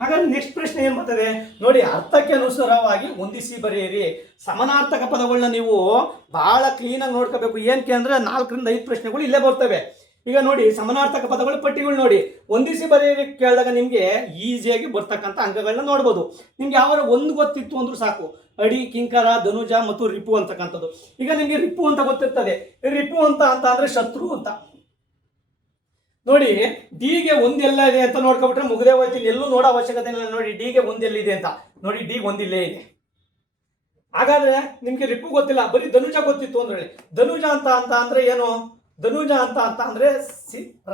ಹಾಗಾದ್ರೆ ನೆಕ್ಸ್ಟ್ ಪ್ರಶ್ನೆ ಏನ್ ಬರ್ತದೆ ನೋಡಿ, ಅರ್ಥಕ್ಕೆ ಅನುಸಾರವಾಗಿ ಹೊಂದಿಸಿ ಬರೆಯಿರಿ. ಸಮಾನಾರ್ಥಕ ಪದಗಳನ್ನ ನೀವು ಬಹಳ ಕ್ಲೀನಾಗಿ ನೋಡ್ಕೋಬೇಕು. ಏನಕ್ಕೆ ಅಂದ್ರೆ 4ರಿಂದ 5 ಪ್ರಶ್ನೆಗಳು ಇಲ್ಲೇ ಬರ್ತವೆ. ಈಗ ನೋಡಿ, ಸಮಾನಾರ್ಥಕ ಪದಗಳು ಪಟ್ಟಿಗಳು ನೋಡಿ, ಹೊಂದಿಸಿ ಬರೆಯಿರಿ ಕೇಳಿದಾಗ ನಿಮಗೆ ಈಸಿಯಾಗಿ ಬರ್ತಕ್ಕಂಥ ಅಂಕಗಳನ್ನ ನೋಡ್ಬೋದು. ನಿಮ್ಗೆ ಯಾವ ಒಂದು ಗೊತ್ತಿತ್ತು ಅಂದ್ರೂ ಸಾಕು. ಅಡಿ, ಕಿಂಕರ, ಧನುಜ ಮತ್ತು ರಿಪು ಅಂತಕ್ಕಂಥದ್ದು. ಈಗ ನಿಮಗೆ ರಿಪು ಅಂತ ಗೊತ್ತಿರ್ತದೆ. ರಿಪು ಅಂತ ಅಂದ್ರೆ ಶತ್ರು ಅಂತ. ನೋಡಿ, ಡಿಗೆ ಒಂದೆಲ್ಲ ಇದೆ ಅಂತ ನೋಡ್ಕೊಬಿಟ್ರೆ ಮುಗದೆ ಹೋಯ್ತೀನಿ, ಎಲ್ಲೂ ನೋಡೋ ಅವಶ್ಯಕತೆ ಇಲ್ಲ. ನೋಡಿ, ಡಿಗೆ ಒಂದೆಲ್ಲಿದೆ ಅಂತ ನೋಡಿ, ಡಿ ಒಂದಿಲ್ಲೇ ಇದೆ. ಹಾಗಾದ್ರೆ ನಿಮ್ಗೆ ರಿಪು ಗೊತ್ತಿಲ್ಲ, ಬರೀ ಧನುಜ ಗೊತ್ತಿತ್ತು ಅಂದ್ರೆ ಧನುಜ ಅಂತ ಅಂದ್ರೆ ಏನು? ಧನುಜ ಅಂತ ಅಂದ್ರೆ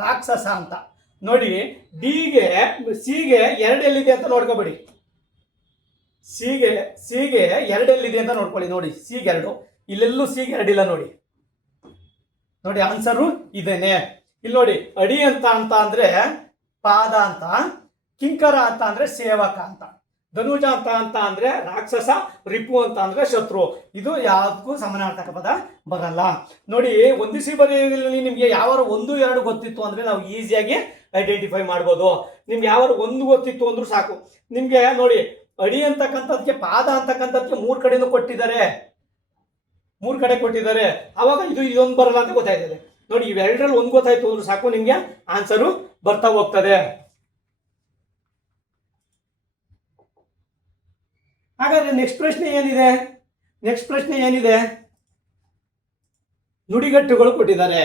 ರಾಕ್ಷಸ ಅಂತ. ನೋಡಿ, ಡಿಗೆ ಸಿಗೆ 2 ಎಲ್ಲಿದೆ ಅಂತ ನೋಡ್ಕೋಬೇಡಿ. ಸಿಗೆ 2 ಎಲ್ಲಿದೆ ಅಂತ ನೋಡ್ಕೊಳ್ಳಿ. ನೋಡಿ, ಸಿಗೆ 2, ಇಲ್ಲೆಲ್ಲೂ ಸಿಗೆ 2 ಇಲ್ಲ. ನೋಡಿ ಆನ್ಸರು ಇದೇನೆ. ಇಲ್ಲಿ ನೋಡಿ, ಅಡಿ ಅಂತ ಅಂದ್ರೆ ಪಾದ ಅಂತ, ಕಿಂಕರ ಅಂತ ಅಂದ್ರೆ ಸೇವಕ ಅಂತ, ಧನುಜ ಅಂತ ಅಂದ್ರೆ ರಾಕ್ಷಸ, ರಿಪು ಅಂತ ಅಂದ್ರೆ ಶತ್ರು. ಇದು ಯಾವುದಕ್ಕೂ ಸಮಾನಾರ್ಥಕ ಪದ ಬರಲ್ಲ. ನೋಡಿ, ಹೊಂದಿಸಿ ಬರೆಯಲ್ಲಿ ನಿಮ್ಗೆ ಯಾವ 1, 2 ಗೊತ್ತಿತ್ತು ಅಂದ್ರೆ ನಾವು ಈಸಿಯಾಗಿ ಐಡೆಂಟಿಫೈ ಮಾಡ್ಬೋದು. ನಿಮ್ಗೆ ಯಾವ 1 ಗೊತ್ತಿತ್ತು ಅಂದ್ರೂ ಸಾಕು. ನಿಮ್ಗೆ ನೋಡಿ, ಅಡಿ ಅಂತಕ್ಕಂಥದ್ಕೆ, ಪಾದ ಅಂತಕ್ಕಂಥದ್ಕೆ 3 ಕಡೆನೂ ಕೊಟ್ಟಿದ್ದಾರೆ, 3 ಕಡೆ ಕೊಟ್ಟಿದ್ದಾರೆ. ಅವಾಗ ಇದೊಂದು ಬರಲ್ಲ ಅಂತ ಗೊತ್ತಾಯ್ತದೆ. ನೋಡಿ, ಇವೆರಡರಲ್ಲಿ 1 ಗೊತ್ತಾಯ್ತು ಅಂದ್ರೆ ಸಾಕು, ನಿಮ್ಗೆ ಆನ್ಸರು ಬರ್ತಾ ಹೋಗ್ತದೆ. ಹಾಗಾದ್ರೆ ನೆಕ್ಸ್ಟ್ ಪ್ರಶ್ನೆ ಏನಿದೆ? ನುಡಿಗಟ್ಟುಗಳು ಕೊಟ್ಟಿದ್ದಾರೆ.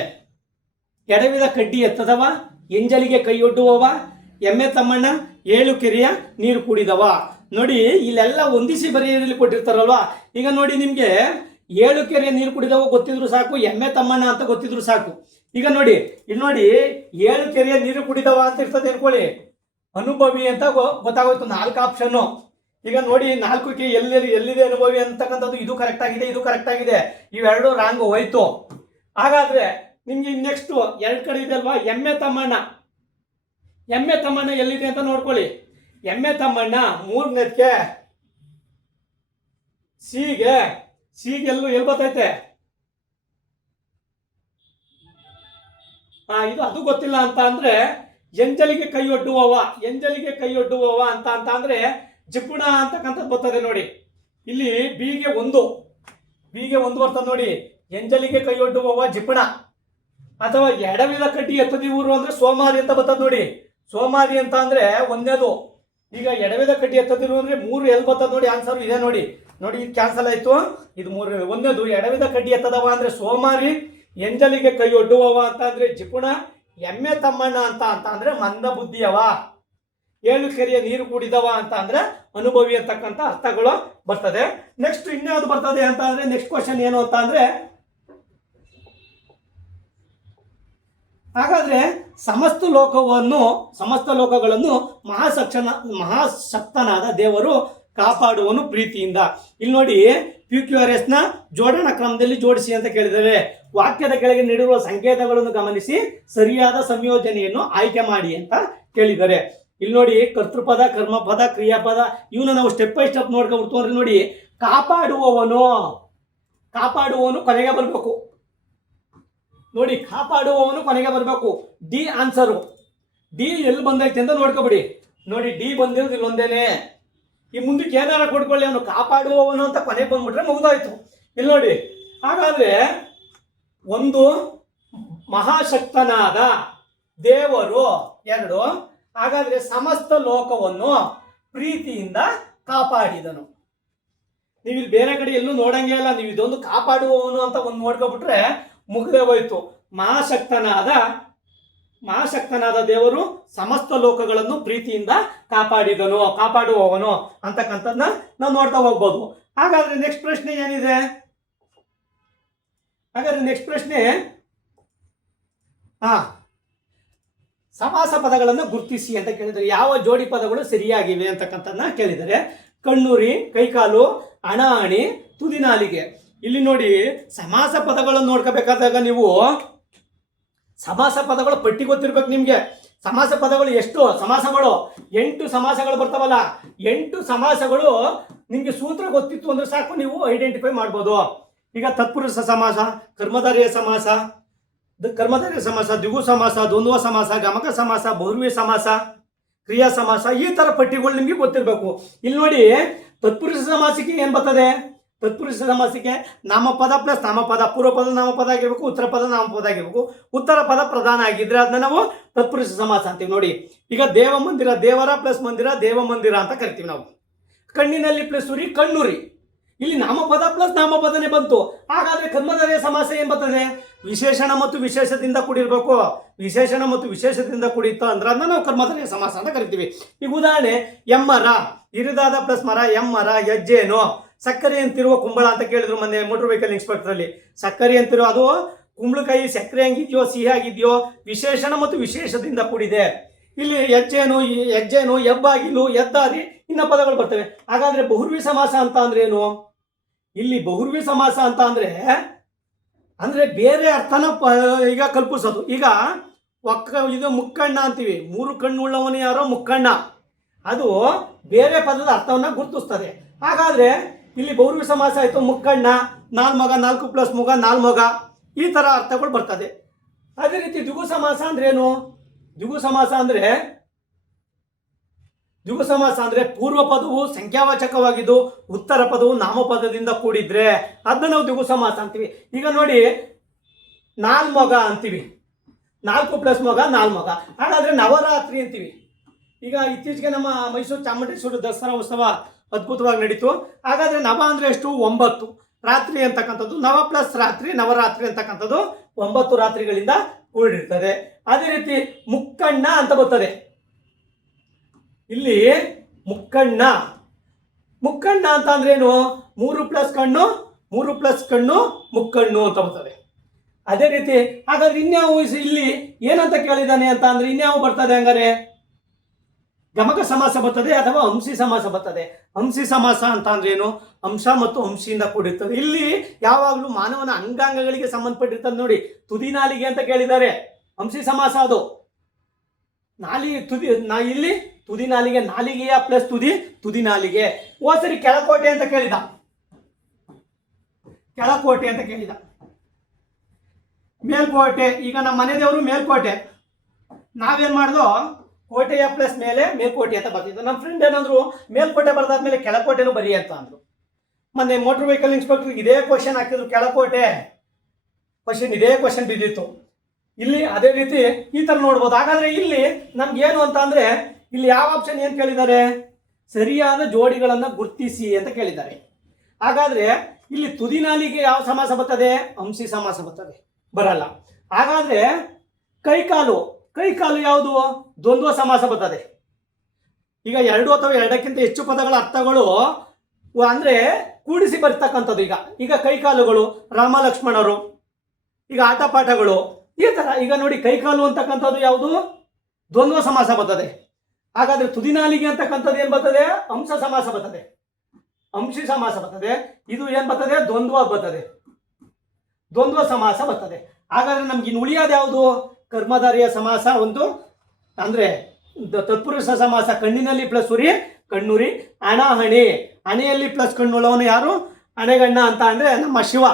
ಎಡವಿದ ಕಡ್ಡಿ ಎತ್ತದವ, ಎಂಜಲಿಗೆ ಕೈಯೊಡ್ಡುವವ, ಎಮ್ಮೆ ತಮ್ಮಣ್ಣ, 7 ಕೆರೆಯ ನೀರು ಕುಡಿದವ. ನೋಡಿ, ಇಲ್ಲೆಲ್ಲ ಹೊಂದಿಸಿ ಬರೆಯಲ್ಲಿ ಕೊಟ್ಟಿರ್ತಾರಲ್ವಾ. ಈಗ ನೋಡಿ, ನಿಮ್ಗೆ 7 ಕೆರೆಯ ನೀರು ಕುಡಿದವ ಗೊತ್ತಿದ್ರು ಸಾಕು, ಎಮ್ಮೆ ತಮ್ಮಣ್ಣ ಅಂತ ಗೊತ್ತಿದ್ರು ಸಾಕು. ಈಗ ನೋಡಿ, ಇಲ್ಲಿ ನೋಡಿ, 7 ಕೆರೆಯ ನೀರು ಕುಡಿದವ ಅಂತ ಇರ್ತದೆ ಅನ್ಕೊಳ್ಳಿ, ಅನುಭವಿ ಅಂತ ಗೊತ್ತಾಗೋಯ್ತು. 4 ಆಪ್ಷನ್. ಈಗ ನೋಡಿ, 4ಕ್ಕೆ ಎಲ್ಲಿದೆ ಅನುಭವಿ ಅಂತಕ್ಕಂಥದ್ದು, ಇದು ಕರೆಕ್ಟ್ ಆಗಿದೆ, ಇದು ಕರೆಕ್ಟ್ ಆಗಿದೆ, ಇವೆರಡು ರಾಂಗ್ ಹೋಯ್ತು. ಹಾಗಾದ್ರೆ ನಿಮ್ಗೆ ನೆಕ್ಸ್ಟ್ 2 ಕಡೆ ಇದೆ ಅಲ್ವಾ, ಎಮ್ಮೆ ತಮ್ಮಣ್ಣ ಎಲ್ಲಿದೆ ಅಂತ ನೋಡ್ಕೊಳ್ಳಿ. ಎಮ್ಮೆ ತಮ್ಮಣ್ಣ 3ನೇದಕ್ಕೆ ಸಿಗೆಲ್ಲೂ ಎಲ್ಲಿ ಬರ್ತೈತೆ? ಇದು ಅದು ಗೊತ್ತಿಲ್ಲ ಅಂತ ಅಂದ್ರೆ ಎಂಜಲಿಗೆ ಕೈ ಒಡ್ಡುವವ ಅಂತ ಅಂದ್ರೆ ಜಿಪುಣ ಅಂತಕ್ಕಂಥದ್ದು ಬರ್ತದೆ. ನೋಡಿ, ಇಲ್ಲಿ ಬಿಗೆ 1 ಬರ್ತದೆ. ನೋಡಿ, ಎಂಜಲಿಗೆ ಕೈ ಒಡ್ಡುವವ ಜಿಪುಣ. ಅಥವಾ ಎಡವಿದ ಕಡ್ಡಿ ಎತ್ತದಿ ಊರು ಅಂದ್ರೆ ಸೋಮಾರಿ ಅಂತ ಬರ್ತದೆ. ನೋಡಿ, ಸೋಮಾರಿ ಅಂತ ಅಂದ್ರೆ 1ನೇದು. ಈಗ ಎಡವಿದ ಕಡ್ಡಿ ಎತ್ತದಿರು ಅಂದ್ರೆ 3 ಎಲ್ಲಿ ಬರ್ತದೆ? ನೋಡಿ, ಆನ್ಸರ್ ಇದೆ. ನೋಡಿ, ಇದು ಕ್ಯಾನ್ಸಲ್ ಆಯ್ತು. ಇದು 3ನೇದು. 1ನೇದು ಎಡವಿದ ಕಡ್ಡಿ ಎತ್ತದವ ಅಂದ್ರೆ ಸೋಮಾರಿ, ಎಂಜಲಿಗೆ ಕೈ ಒಡ್ಡುವವ ಅಂತ ಅಂದ್ರೆ ಜಿಪುಣ, ಎಮ್ಮೆ ತಮ್ಮಣ್ಣ ಅಂತ ಅಂದ್ರೆ ಮಂದ ಬುದ್ಧಿಯವ, 7 ಕೆರೆಯ ನೀರು ಕುಡಿದವ ಅಂತ ಅಂದ್ರೆ ಅನುಭವಿ ಅಂತಕ್ಕಂಥ ಅರ್ಥಗಳು ಬರ್ತದೆ. ನೆಕ್ಸ್ಟ್ ಇನ್ಯಾವುದು ಬರ್ತದೆ ಅಂತ ಅಂದ್ರೆ ನೆಕ್ಸ್ಟ್ ಕ್ವಶನ್ ಏನು ಅಂತ ಅಂದ್ರೆ, ಹಾಗಾದ್ರೆ ಸಮಸ್ತ ಲೋಕಗಳನ್ನು ಮಹಾಶಕ್ತನಾದ ದೇವರು ಕಾಪಾಡುವನು ಪ್ರೀತಿಯಿಂದ. ಇಲ್ಲಿ ನೋಡಿ, PQRS ನ ಜೋಡಣಾ ಕ್ರಮದಲ್ಲಿ ಜೋಡಿಸಿ ಅಂತ ಕೇಳಿದರೆ, ವಾಕ್ಯದ ಕೆಳಗೆ ನೀಡಿರುವ ಸಂಕೇತಗಳನ್ನು ಗಮನಿಸಿ ಸರಿಯಾದ ಸಂಯೋಜನೆಯನ್ನು ಆಯ್ಕೆ ಮಾಡಿ ಅಂತ ಕೇಳಿದ್ದಾರೆ. ಇಲ್ಲಿ ನೋಡಿ, ಕರ್ತೃಪದ, ಕರ್ಮಪದ, ಕ್ರಿಯಾಪದ ಇವನ್ನ ನಾವು ಸ್ಟೆಪ್ ಬೈ ಸ್ಟೆಪ್ ನೋಡ್ಕೊಂಡ್ಬಿಡ್ತು ಅಂದ್ರೆ ನೋಡಿ, ಕಾಪಾಡುವವನು ಕೊನೆಗೆ ಬರಬೇಕು. ನೋಡಿ, ಕಾಪಾಡುವವನು ಕೊನೆಗೆ ಬರಬೇಕು. D answer. ಡಿ ಎಲ್ಲಿ ಬಂದೈತೆ ಅಂತ ನೋಡ್ಕೊಬಿಡಿ. ನೋಡಿ, ಡಿ ಬಂದಿರೋದು ಇಲ್ಲಿ ಒಂದೇನೆ. ಈ ಮುಂದಕ್ಕೆ ಏನಾರ ಕೊಡ್ಕೊಳ್ಳಿ, ಅವನು ಕಾಪಾಡುವವನು ಅಂತ ಕೊನೆಗೆ ಬಂದ್ಬಿಟ್ರೆ ಮುಗಿದೋಯ್ತು. ಇಲ್ಲಿ ನೋಡಿ, ಹಾಗಾದ್ರೆ 1 ಮಹಾಶಕ್ತನಾದ ದೇವರು, 2 ಹಾಗಾದ್ರೆ ಸಮಸ್ತ ಲೋಕವನ್ನು ಪ್ರೀತಿಯಿಂದ ಕಾಪಾಡಿದನು. ನೀವು ಇಲ್ಲಿ ಬೇರೆ ಕಡೆ ಎಲ್ಲೂ ನೋಡಂಗೇ ಇಲ್ಲ. ನೀವು ಇದೊಂದು ಕಾಪಾಡುವವನು ಅಂತ ಒಂದು ನೋಡ್ಕೊಬಿಟ್ರೆ ಮುಗಿದೇ ಹೋಯ್ತು. ಮಹಾಶಕ್ತನಾದ ದೇವರು ಸಮಸ್ತ ಲೋಕಗಳನ್ನು ಪ್ರೀತಿಯಿಂದ ಕಾಪಾಡುವವನು ಅಂತಕ್ಕಂಥದ್ದನ್ನ ನಾವು ನೋಡ್ತಾ ಹೋಗ್ಬೋದು. ಹಾಗಾದ್ರೆ ನೆಕ್ಸ್ಟ್ ಪ್ರಶ್ನೆ ಏನಿದೆ? ಸಮಾಸ ಪದಗಳನ್ನು ಗುರುತಿಸಿ ಅಂತ ಕೇಳಿದರೆ, ಯಾವ ಜೋಡಿ ಪದಗಳು ಸರಿಯಾಗಿವೆ ಅಂತಕ್ಕಂಥದ್ದನ್ನ ಕೇಳಿದರೆ, ಕಣ್ಣುರಿ, ಕೈಕಾಲು, ಅಣಾಣಿ, ತುದಿನಾಲಿಗೆ. ಇಲ್ಲಿ ನೋಡಿ, ಸಮಾಸ ಪದಗಳನ್ನು ನೋಡ್ಕೋಬೇಕಾದಾಗ ನೀವು ಸಮಾಸ ಪದಗಳು ಪಟ್ಟಿ ಗೊತ್ತಿರ್ಬೇಕು ನಿಮ್ಗೆ. ಸಮಾಸ ಪದಗಳು ಎಷ್ಟು ಸಮಾಸಗಳು? 8 ಸಮಾಸಗಳು ಬರ್ತಾವಲ್ಲ, 8 ಸಮಾಸಗಳು ನಿಮ್ಗೆ ಸೂತ್ರ ಗೊತ್ತಿತ್ತು ಅಂದ್ರೆ ಸಾಕು, ನೀವು ಐಡೆಂಟಿಫೈ ಮಾಡ್ಬೋದು. ಈಗ ತತ್ಪುರುಷ ಸಮಾಸ, ಕರ್ಮಧಾರಯ ಸಮಾಸ, ದ್ವಿಗು ಸಮಾಸ, ದ್ವಂದ್ವ ಸಮಾಸ, ಗಮಕ ಸಮಾಸ, ಬಹುವ್ರೀಹಿ ಸಮಾಸ, ಕ್ರಿಯಾ ಸಮಾಸ, ಈ ತರ ಪಟ್ಟಿಗಳು ನಿಮಗೆ ಗೊತ್ತಿರಬೇಕು. ಇಲ್ಲಿ ನೋಡಿ ತತ್ಪುರುಷ ಸಮಾಸಕ್ಕೆ ಏನ್ ಬರ್ತದೆ? ತತ್ಪುರುಷ ಸಮಾಸಕ್ಕೆ ನಾಮಪದ ಪ್ಲಸ್ ನಾಮಪದ, ಪೂರ್ವ ಪದ ನಾಮಪದ ಆಗಿರ್ಬೇಕು, ಉತ್ತರ ಪದ ನಾಮಪದ ಆಗಿರ್ಬೇಕು. ಉತ್ತರ ಪದ ಪ್ರಧಾನ ಆಗಿದ್ರೆ ಅದನ್ನ ನಾವು ತತ್ಪುರುಷ ಸಮಾಸ ಅಂತೀವಿ. ನೋಡಿ ಈಗ ದೇವ ಮಂದಿರ, ದೇವರ ಪ್ಲಸ್ ಮಂದಿರ, ದೇವ ಮಂದಿರ ಅಂತ ಕರಿತೀವಿ ನಾವು. ಕಣ್ಣಿನಲ್ಲಿ ಪ್ಲಸ್ ಉರಿ, ಕಣ್ಣುರಿ. ಇಲ್ಲಿ ನಾಮಪದ ಪ್ಲಸ್ ನಾಮಪದನೇ ಬಂತು. ಹಾಗಾದ್ರೆ ಕರ್ಮಧಾರಯ ಸಮಾಸ ಏನ್ ಬರ್ತದೆ? ವಿಶೇಷಣ ಮತ್ತು ವಿಶೇಷದಿಂದ ಕೂಡಿರ್ಬೇಕು. ವಿಶೇಷಣ ಮತ್ತು ವಿಶೇಷದಿಂದ ಕೂಡಿತ್ತು ಅಂದ್ರೆ ಅದನ್ನ ನಾವು ಕರ್ಮಧಾರಯ ಸಮಾಸ ಅಂತ ಕರಿತೀವಿ. ಈಗ ಉದಾಹರಣೆ, ಎಮ್ಮರ, ಇರಿದಾದ ಪ್ಲಸ್ ಮರ, ಎಮ್ಮರ, ಹೆಜ್ಜೇನು, ಸಕ್ಕರೆ ಅಂತಿರುವ ಕುಂಬಳ ಅಂತ ಕೇಳಿದ್ರು ಮೊನ್ನೆ ಮೋಟರ್ ವೆಹಿಕಲ್ ಇನ್ಸ್ಪೆಕ್ಟರ್ ಅಲ್ಲಿ. ಸಕ್ಕರೆ ಅಂತಿರೋ ಅದು ಕುಂಬಳಕಾಯಿ ಸಕ್ಕರೆ ಹಂಗಿದೆಯೋ, ಸಿಹಿ ಆಗಿದೆಯೋ, ವಿಶೇಷಣ ಮತ್ತು ವಿಶೇಷದಿಂದ ಕೂಡಿದೆ. ಇಲ್ಲಿ ಹೆಜ್ಜೇನು, ಹೆಬ್ಬಾಗಿಲು, ಎದ್ದಾದಿ ಇನ್ನ ಪದಗಳು ಬರ್ತವೆ. ಹಾಗಾದ್ರೆ ಬಹುರ್ವಿ ಸಮಾಸ ಅಂತ ಅಂದ್ರೆ ಏನು? ಇಲ್ಲಿ ಬಹುರ್ವಿ ಸಮಾಸ ಅಂತ ಅಂದ್ರೆ ಬೇರೆ ಅರ್ಥನ ಈಗ ಕಲ್ಪಿಸೋದು. ಈಗ ಇದು ಮುಕ್ಕಣ್ಣ ಅಂತೀವಿ, 3 ಕಣ್ಣುಳ್ಳವನು ಯಾರೋ ಮುಕ್ಕಣ್ಣ, ಅದು ಬೇರೆ ಪದದ ಅರ್ಥವನ್ನ ಗುರುತಿಸ್ತದೆ. ಹಾಗಾದ್ರೆ ಇಲ್ಲಿ ಬಹುರ್ವಿ ಸಮಾಸ ಆಯ್ತು. ಮುಕ್ಕಣ್ಣ, 4 ಮಗ, 4 ಪ್ಲಸ್ ಮುಗ, 4 ಮಗ, ಈ ತರ ಅರ್ಥಗಳು ಬರ್ತದೆ. ಅದೇ ರೀತಿ ದ್ವಿಗು ಸಮಾಸ ಅಂದ್ರೆ ಏನು? ದ್ವಿಗು ಸಮಾಸ ಅಂದ್ರೆ ಪೂರ್ವ ಪದವು ಸಂಖ್ಯಾವಾಚಕವಾಗಿದ್ದು ಉತ್ತರ ಪದವು ನಾಮಪದದಿಂದ ಕೂಡಿದ್ರೆ ಅದನ್ನ ನಾವು ದ್ವಿಗು ಸಮಾಸ ಅಂತೀವಿ. ಈಗ ನೋಡಿ 4 ಮಗ ಅಂತೀವಿ, 4 ಪ್ಲಸ್ ಮಗ, 4 ಮಗ. ಹಾಗಾದ್ರೆ ನವರಾತ್ರಿ ಅಂತೀವಿ. ಈಗ ಇತ್ತೀಚೆಗೆ ನಮ್ಮ ಮೈಸೂರು ಚಾಮುಂಡೇಶ್ವರಿ ದಸರಾ ಉತ್ಸವ ಅದ್ಭುತವಾಗಿ ನಡೀತು. ಹಾಗಾದ್ರೆ ನವ ಅಂದ್ರೆ ಎಷ್ಟು? 9. ರಾತ್ರಿ ಅಂತಕ್ಕಂಥದ್ದು ನವ ಪ್ಲಸ್ ರಾತ್ರಿ, ನವರಾತ್ರಿ ಅಂತಕ್ಕಂಥದ್ದು 9 ರಾತ್ರಿಗಳಿಂದ ಕೂಡಿರ್ತದೆ. ಅದೇ ರೀತಿ ಮುಕ್ಕಣ್ಣ ಅಂತ ಬರ್ತದೆ. ಇಲ್ಲಿ ಮುಕ್ಕಣ್ಣ ಅಂತ ಅಂದ್ರೆ ಏನು? 3 ಪ್ಲಸ್ ಕಣ್ಣು, 3 ಪ್ಲಸ್ ಕಣ್ಣು, ಮುಕ್ಕಣ್ಣು ಅಂತ ಬರ್ತದೆ. ಅದೇ ರೀತಿ ಹಾಗಾದ್ರೆ ಇನ್ಯಾವು ಇಲ್ಲಿ ಏನಂತ ಕೇಳಿದಾನೆ ಅಂತ ಅಂದ್ರೆ ಇನ್ಯಾವು ಬರ್ತದೆ? ಹಂಗಾರೆ ಗಮಕ ಸಮಾಸ ಬರ್ತದೆ ಅಥವಾ ಅಂಶಿ ಸಮಾಸ ಬರ್ತದೆ. ಅಂಶಿ ಸಮಾಸ ಅಂತ ಅಂದ್ರೆ ಏನು? ಅಂಶ ಮತ್ತು ಅಂಶಿಯಿಂದ ಕೂಡಿರ್ತದೆ. ಇಲ್ಲಿ ಯಾವಾಗಲೂ ಮಾನವನ ಅಂಗಾಂಗಗಳಿಗೆ ಸಂಬಂಧಪಟ್ಟಿರ್ತದೆ. ನೋಡಿ, ತುದಿ ನಾಲಿಗೆ ಅಂತ ಕೇಳಿದ್ದಾರೆ, ಅಂಶಿ ಸಮಾಸ ಅದು. ಇಲ್ಲಿ ತುದಿ ನಾಲಿಗೆ, ನಾಲಿಗೆಯ ಪ್ಲಸ್ ತುದಿ ನಾಲಿಗೆ. ಸರಿ ಕೆಳಕೋಟೆ ಅಂತ ಕೇಳಿದ, ಕೆಳಕೋಟೆ ಅಂತ ಕೇಳಿದ. ಮೇಲ್ಕೋಟೆ, ಈಗ ನಮ್ಮ ಮನೆ ದೇವರು ಮೇಲ್ಕೋಟೆ. ನಾವೇನ್ ಮಾಡ್ದೋ ಕೋಟೆಯ ಪ್ಲಸ್ ಮೇಲೆ ಮೇಲ್ಕೋಟೆ ಅಂತ ಬರ್ತಿದ್ದು. ನಮ್ಮ ಫ್ರೆಂಡ್ ಏನಂದ್ರು, ಮೇಲ್ಕೋಟೆ ಬರ್ದಾದ್ಮೇಲೆ ಕೆಳಕೋಟೆನೂ ಬರಿ ಅಂತ ಅಂದ್ರು. ಮೊನ್ನೆ ಮೋಟರ್ ವೆಹಿಕಲ್ ಇನ್ಸ್ಪೆಕ್ಟರ್ ಇದೇ ಕ್ವಶನ್ ಹಾಕಿದ್ರು, ಕೆಳಕೋಟೆ ಕ್ವಶನ್, ಇದೇ ಕ್ವಶನ್ ಬಿದ್ದಿತ್ತು. ಇಲ್ಲಿ ಅದೇ ರೀತಿ ಈ ತರ ನೋಡ್ಬೋದು. ಹಾಗಾದ್ರೆ ಇಲ್ಲಿ ನಮ್ಗೆ ಏನು ಅಂತ ಅಂದ್ರೆ ಇಲ್ಲಿ ಯಾವ ಆಪ್ಷನ್ ಏನ್ ಕೇಳಿದ್ದಾರೆ? ಸರಿಯಾದ ಜೋಡಿಗಳನ್ನ ಗುರ್ತಿಸಿ ಅಂತ ಕೇಳಿದ್ದಾರೆ. ಹಾಗಾದ್ರೆ ಇಲ್ಲಿ ತುದಿ ನಾಲಿಗೆ ಯಾವ ಸಮಾಸ ಬರ್ತದೆ? ಅಂಶಿ ಸಮಾಸ ಬರ್ತದೆ, ಬರಲ್ಲ. ಹಾಗಾದ್ರೆ ಕೈಕಾಲು ಯಾವುದು? ದ್ವಂದ್ವ ಸಮಾಸ ಬರ್ತದೆ. ಈಗ 2 ಅಥವಾ 2ಕ್ಕಿಂತ ಹೆಚ್ಚು ಪದಗಳ ಅರ್ಥಗಳು ಅಂದ್ರೆ ಕೂಡಿಸಿ ಬರ್ತಕ್ಕಂಥದ್ದು. ಈಗ ಕೈಕಾಲುಗಳು, ರಾಮ ಲಕ್ಷ್ಮಣರು, ಈಗ ಆಟಪಾಠಗಳು, ಈ ತರ. ಈಗ ನೋಡಿ, ಕೈಕಾಲು ಅಂತಕ್ಕಂಥದ್ದು ಯಾವುದು? ದ್ವಂದ್ವ ಸಮಾಸ ಬರ್ತದೆ. ಹಾಗಾದ್ರೆ ತುದಿನಾಲಿಗೆ ಅಂತಕ್ಕಂಥದ್ದು ಏನ್ ಬರ್ತದೆ? ಅಂಶ ಸಮಾಸ ಬರ್ತದೆ, ಅಂಶಿ ಸಮಾಸ ಬರ್ತದೆ. ಇದು ಏನ್ ಬರ್ತದೆ? ದ್ವಂದ್ವ ಸಮಾಸ ಬರ್ತದೆ. ಹಾಗಾದ್ರೆ ನಮ್ಗೆ ಇನ್ನು ಉಳಿಯೋದು ಯಾವುದು? ಕರ್ಮಧಾರಯ ಸಮಾಸ ಒಂದು ಅಂದ್ರೆ ತತ್ಪುರುಷ ಸಮಾಸ. ಕಣ್ಣಿನಲ್ಲಿ ಪ್ಲಸ್ ಉರಿ, ಕಣ್ಣುರಿ. ಹಣಿ, ಹಣೆಯಲ್ಲಿ ಪ್ಲಸ್ ಕಣ್ಣುಳ್ಳವನು ಯಾರು? ಹಣೆಗಣ್ಣ ಅಂತ ಅಂದ್ರೆ ನಮ್ಮ ಶಿವ.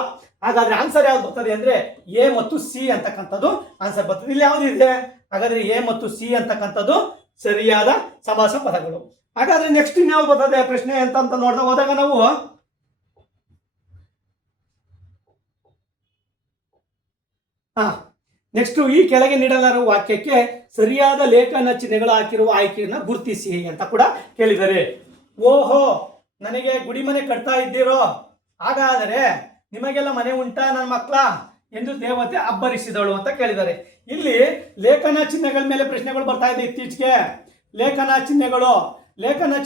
ಹಾಗಾದ್ರೆ ಆನ್ಸರ್ ಯಾವ್ದು ಬರ್ತದೆ ಅಂದ್ರೆ ಎ ಮತ್ತು ಸಿ ಅಂತಕ್ಕಂಥದ್ದು ಆನ್ಸರ್ ಬರ್ತದೆ. ಇಲ್ಲಿ ಯಾವ್ದು ಇದೆ? ಹಾಗಾದ್ರೆ ಎ ಮತ್ತು ಸಿ ಅಂತಕ್ಕಂಥದ್ದು ಸರಿಯಾದ ಸಮಾಸ ಪದಗಳು. ಹಾಗಾದ್ರೆ ನೆಕ್ಸ್ಟ್ ಇನ್ಯಾವ್ದು ಬರ್ತದೆ ಪ್ರಶ್ನೆ ಅಂತ ನೋಡ್ತಾ ಹೋದಾಗ ನಾವು ನೆಕ್ಸ್ಟ್ ಈ ಕೆಳಗೆ ನೀಡಲಾದ ವಾಕ್ಯಕ್ಕೆ ಸರಿಯಾದ ಲೇಖನ ಚಿಹ್ನೆಗಳು ಹಾಕಿರುವ ಆಯ್ಕೆಯನ್ನು ಗುರುತಿಸಿ ಅಂತ ಕೂಡ ಕೇಳಿದ್ದಾರೆ. ಓಹೋ, ನನಗೆ ಗುಡಿ ಮನೆ ಕಟ್ತಾ ಇದ್ದೀರೋ? ಹಾಗಾದರೆ ನಿಮಗೆಲ್ಲ ಮನೆ ಉಂಟಾ ನನ್ನ ಮಕ್ಕಳ ಎಂದು ದೇವತೆ ಅಬ್ಬರಿಸಿದಳು ಅಂತ ಕೇಳಿದ್ದಾರೆ. ಇಲ್ಲಿ ಲೇಖನ ಚಿಹ್ನೆಗಳ ಮೇಲೆ ಪ್ರಶ್ನೆಗಳು ಬರ್ತಾ ಇದೆ ಇತ್ತೀಚೆಗೆ. ಲೇಖನ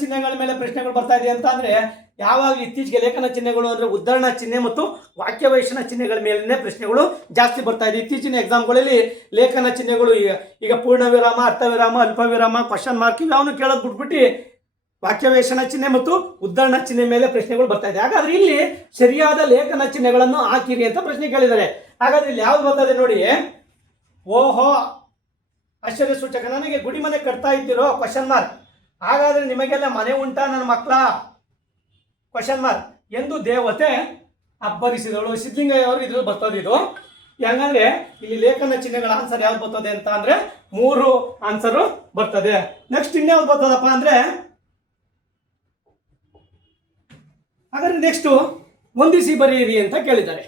ಚಿಹ್ನೆಗಳ ಮೇಲೆ ಪ್ರಶ್ನೆಗಳು ಬರ್ತಾ ಇದೆ ಅಂತ ಅಂದ್ರೆ ಯಾವಾಗ ಇತ್ತೀಚೆಗೆ ಲೇಖನ ಚಿಹ್ನೆಗಳು ಅಂದ್ರೆ ಉದ್ಧರಣ ಚಿಹ್ನೆ ಮತ್ತು ವಾಕ್ಯವೈಶನ ಚಿಹ್ನೆಗಳ ಮೇಲೇ ಪ್ರಶ್ನೆಗಳು ಜಾಸ್ತಿ ಬರ್ತಾ ಇದೆ. ಇತ್ತೀಚಿನ ಎಕ್ಸಾಮ್ಗಳಲ್ಲಿ ಲೇಖನ ಚಿಹ್ನೆಗಳು ಈಗ ಪೂರ್ಣ ವಿರಾಮ, ಅರ್ಥ ವಿರಾಮ, ಅಲ್ಪ ವಿರಾಮ, ಕ್ವಶನ್ ಮಾರ್ಕ್ ಇವ್ಯಾವನು ಕೇಳೋದು ಬಿಟ್ಬಿಟ್ಟು ವಾಕ್ಯವೇಶನ ಚಿಹ್ನೆ ಮತ್ತು ಉದ್ಧರಣ ಚಿಹ್ನೆ ಮೇಲೆ ಪ್ರಶ್ನೆಗಳು ಬರ್ತಾ ಇದೆ. ಹಾಗಾದ್ರೆ ಇಲ್ಲಿ ಸರಿಯಾದ ಲೇಖನ ಚಿಹ್ನೆಗಳನ್ನು ಹಾಕಿರಿ ಅಂತ ಪ್ರಶ್ನೆ ಕೇಳಿದ್ದಾರೆ. ಹಾಗಾದ್ರೆ ಇಲ್ಲಿ ಯಾವ್ದು ಬರ್ತದೆ ನೋಡಿ? ಓಹೋ ಆಶ್ಚರ್ಯ ಸೂಚಕ, ನನಗೆ ಗುಡಿ ಮನೆ ಕಟ್ತಾ ಇದ್ದೀರೋ? Question mark. ಹಾಗಾದ್ರೆ ನಿಮಗೆಲ್ಲ ಮನೆ ಉಂಟಾ ನನ್ನ ಮಕ್ಕಳ? ಕ್ವಶನ್ ಮಾರ್ಕ್ ಎಂದು ದೇವತೆ ಅಬ್ಬರಿಸಿದಳು. ಸಿದ್ಧಲಿಂಗಯ್ಯ ಅವರು ಇದ್ರಲ್ಲಿ ಬರ್ತದೆ ಇದು. ಹೆಂಗಂದ್ರೆ ಇಲ್ಲಿ ಲೇಖನ ಚಿಹ್ನೆಗಳ ಆನ್ಸರ್ ಯಾವ್ದು ಬರ್ತದೆ ಅಂತ ಅಂದ್ರೆ 3 ಆನ್ಸರು ಬರ್ತದೆ. ನೆಕ್ಸ್ಟ್ ಇನ್ಯಾವ್ದು ಬರ್ತದಪ್ಪ ಅಂದ್ರೆ ಹಾಗಾದ್ರೆ ನೆಕ್ಸ್ಟ್ ಹೊಂದಿಸಿ ಬರೆಯಿರಿ ಅಂತ ಕೇಳಿದ್ದಾರೆ.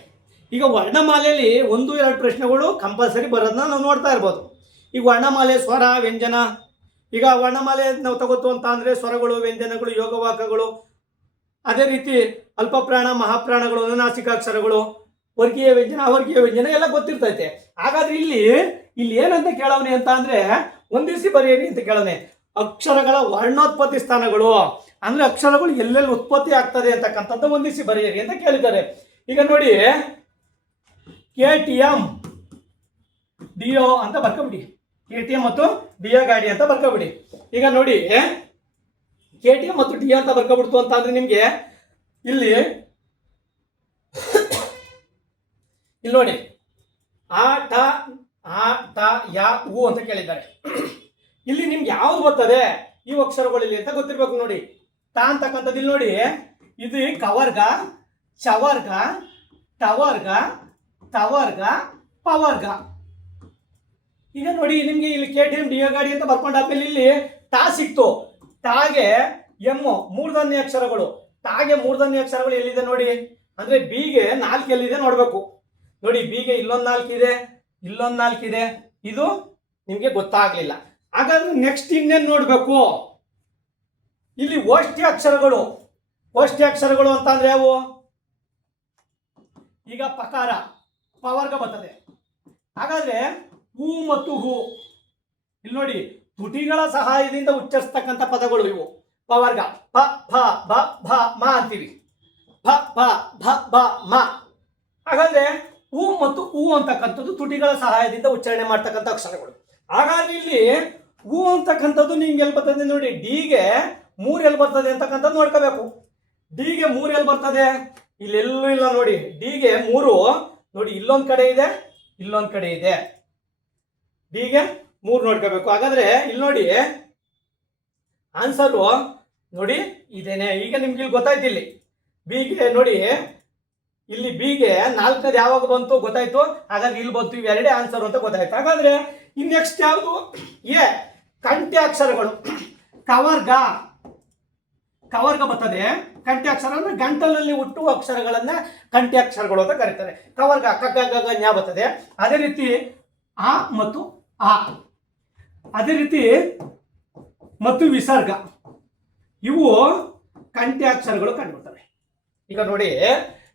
ಈಗ ವರ್ಣಮಾಲೆಯಲ್ಲಿ 1-2 ಪ್ರಶ್ನೆಗಳು ಕಂಪಲ್ಸರಿ ಬರೋದನ್ನ ನಾವು ನೋಡ್ತಾ ಇರ್ಬೋದು. ಈಗ ವರ್ಣಮಾಲೆ ಸ್ವರ ವ್ಯಂಜನ, ಈಗ ವರ್ಣಮಾಲೆ ನಾವು ತಗೋತು ಅಂತ ಅಂದ್ರೆ ಸ್ವರಗಳು, ವ್ಯಂಜನಗಳು, ಯೋಗವಾಕಗಳು, ಅದೇ ರೀತಿ ಅಲ್ಪಪ್ರಾಣ, ಮಹಾಪ್ರಾಣಗಳು, ಅನುನಾಸಿಕಾಕ್ಷರಗಳು, ವರ್ಗೀಯ ವ್ಯಂಜನ, ಅವರ್ಗೀಯ ವ್ಯಂಜನ ಎಲ್ಲ ಗೊತ್ತಿರ್ತೈತೆ. ಹಾಗಾದ್ರೆ ಇಲ್ಲಿ ಏನಂತ ಕೇಳವನೆ ಅಂತ ಅಂದ್ರೆ ಹೊಂದಿಸಿ ಬರೆಯಿರಿ ಅಂತ ಕೇಳವನೆ. ಅಕ್ಷರಗಳ ವರ್ಣೋತ್ಪತ್ತಿ ಸ್ಥಾನಗಳು ಅಂದ್ರೆ ಅಕ್ಷರಗಳು ಎಲ್ಲೆಲ್ಲಿ ಉತ್ಪತ್ತಿ ಆಗ್ತದೆ ಅಂತಕ್ಕಂಥದ್ದು ಹೊಂದಿಸಿ ಬರೆಯಿರಿ ಅಂತ ಕೇಳಿದ್ದಾರೆ. ಈಗ ನೋಡಿ KTM ಡಿಯೋ ಅಂತ ಬರ್ಕೊಬಿಡಿ, KTM ಮತ್ತು ಡಿಯೋ ಗಾಡಿ ಅಂತ ಬರ್ಕೊಬಿಡಿ. ಈಗ ನೋಡಿ KTM ಮತ್ತು ಡಿಯೋ ಅಂತ ಬರ್ಕೊಬಿಡ್ತು ಅಂತ ಅಂದ್ರೆ ನಿಮ್ಗೆ ಇಲ್ಲಿ ನೋಡಿ ಆ ಟ ಯಾ ಉ ಅಂತ ಕೇಳಿದ್ದಾರೆ. ಇಲ್ಲಿ ನಿಮ್ಗೆ ಯಾವ್ದು ಬರ್ತದೆ ಈ ಅಕ್ಷರಗಳಲ್ಲಿ ಅಂತ ಗೊತ್ತಿರ್ಬೇಕು. ನೋಡಿ ಟ ಅಂತಕ್ಕಂಥದ್ದು ಇಲ್ಲಿ ನೋಡಿ, ಇದು ಕವರ್ಗ, ಚವರ್ಗ, ಟವರ್ಗ, ತವರ್ಗ, ಪವರ್ಗ. ಈಗ ನೋಡಿ ನಿಮ್ಗೆ ಇಲ್ಲಿ KTM ಡಿಯೋ ಗಾಡಿ ಅಂತ ಬರ್ಕೊಂಡಾದ್ಮೇಲೆ ಇಲ್ಲಿ ಟಾ ಸಿಕ್ತು. ಟಾಗೆ ಎಮ್ಮು ಮೂರ್ಧನ್ಯ ಅಕ್ಷರಗಳು, ಟಾಗೆ ಮೂರ್ಧನ್ಯ ಅಕ್ಷರಗಳು ಎಲ್ಲಿದೆ ನೋಡಿ ಅಂದ್ರೆ ಬಿಗೆ 4 ಎಲ್ಲಿದೆ ನೋಡ್ಬೇಕು. ನೋಡಿ ಬಿಗೆ ಇಲ್ಲೊಂದು 4 ಇದೆ, ಇಲ್ಲೊಂದು 4 ಇದೆ, ಇದು ನಿಮ್ಗೆ ಗೊತ್ತಾಗ್ಲಿಲ್ಲ. ಹಾಗಾದ್ರೆ ನೆಕ್ಸ್ಟ್ ಇನ್ನೇನು ನೋಡ್ಬೇಕು, ಇಲ್ಲಿ ಓಷ್ಠ್ಯ ಅಕ್ಷರಗಳು. ಓಷ್ಠ್ಯ ಅಕ್ಷರಗಳು ಅಂತ ಅಂದ್ರೆ ಯಾವು? ಈಗ ಪಕಾರ ಪವರ್ಗ ಬರ್ತದೆ. ಹಾಗಾದ್ರೆ ಹೂ ಮತ್ತು ಹೂ ಇಲ್ಲಿ ನೋಡಿ ತುಟಿಗಳ ಸಹಾಯದಿಂದ ಉಚ್ಚರಿಸ್ತಕ್ಕಂಥ ಪದಗಳು ಇವು. ಪವರ್ಗ ಪ ಫ ಬ ಭ ಮ ಅಂತೀವಿ, ಫ ಫ ಭ ಬ ಮ. ಹಾಗಾದ್ರೆ ಹೂ ಮತ್ತು ಹೂ ಅಂತಕ್ಕಂಥದ್ದು ತುಟಿಗಳ ಸಹಾಯದಿಂದ ಉಚ್ಚಾರಣೆ ಮಾಡ್ತಕ್ಕಂಥ ಅಕ್ಷರಗಳು. ಹಾಗಾದ್ರೆ ಇಲ್ಲಿ ಹೂ ಅಂತಕ್ಕಂಥದ್ದು ನಿಮ್ಗೆ ಎಲ್ಲಿ ಬರ್ತದೆ ನೋಡಿ, ಡಿಗೆ 3 ಎಲ್ಲಿ ಬರ್ತದೆ ಅಂತಕ್ಕಂಥದ್ದು ನೋಡ್ಕೋಬೇಕು. ಡಿಗೆ 3 ಎಲ್ಲಿ ಬರ್ತದೆ? ಇಲ್ಲೆಲ್ಲೂ ಇಲ್ಲ ನೋಡಿ. ಡಿಗೆ 3 ನೋಡಿ, ಇಲ್ಲೊಂದು ಕಡೆ ಇದೆ, ಇಲ್ಲೊಂದು ಕಡೆ ಇದೆ. ಡಿಗೆ 3 ನೋಡ್ಕೋಬೇಕು. ಹಾಗಾದ್ರೆ ಇಲ್ಲಿ ನೋಡಿ ಆನ್ಸರು ನೋಡಿ ಇದೇನೆ. ಈಗ ನಿಮ್ಗೆ ಇಲ್ಲಿ ಗೊತ್ತಾಯ್ತು. ಇಲ್ಲಿ ಬಿಗೆ ನೋಡಿ, ಇಲ್ಲಿ ಬಿಗೆ 4 ಯಾವಾಗ ಬಂತು ಗೊತ್ತಾಯ್ತು. ಹಾಗಾದ್ರೆ ಇಲ್ಲಿ ಬಂತು, ಇವೆರಡೇ ಆನ್ಸರ್ ಅಂತ ಗೊತ್ತಾಯ್ತು. ಹಾಗಾದ್ರೆ ಇನ್ ನೆಕ್ಸ್ಟ್ ಯಾವುದು? ಎ ಕಂಠ್ಯಾಕ್ಷರಗಳು. ಕವರ್ಗ ಕವರ್ಗ ಬರ್ತದೆ. ಕಂಠ್ಯಾಕ್ಷರ ಅಂದ್ರೆ ಗಂಟಲಲ್ಲಿ ಹುಟ್ಟುವ ಅಕ್ಷರಗಳನ್ನ ಕಂಠ್ಯಾಕ್ಷರಗಳು ಅಂತ ಕರೀತಾರೆ. ಕವರ್ಗ ಕಗ್ಗ ಗಗ ಜ್ಞಾ ಬರ್ತದೆ. ಅದೇ ರೀತಿ ಆ ಮತ್ತು ಆ, ಅದೇ ರೀತಿ ಮತ್ತು ವಿಸರ್ಗ, ಇವು ಕಂಠ್ಯಾಕ್ಷರಗಳು ಕಂಡುಬರ್ತವೆ. ಈಗ ನೋಡಿ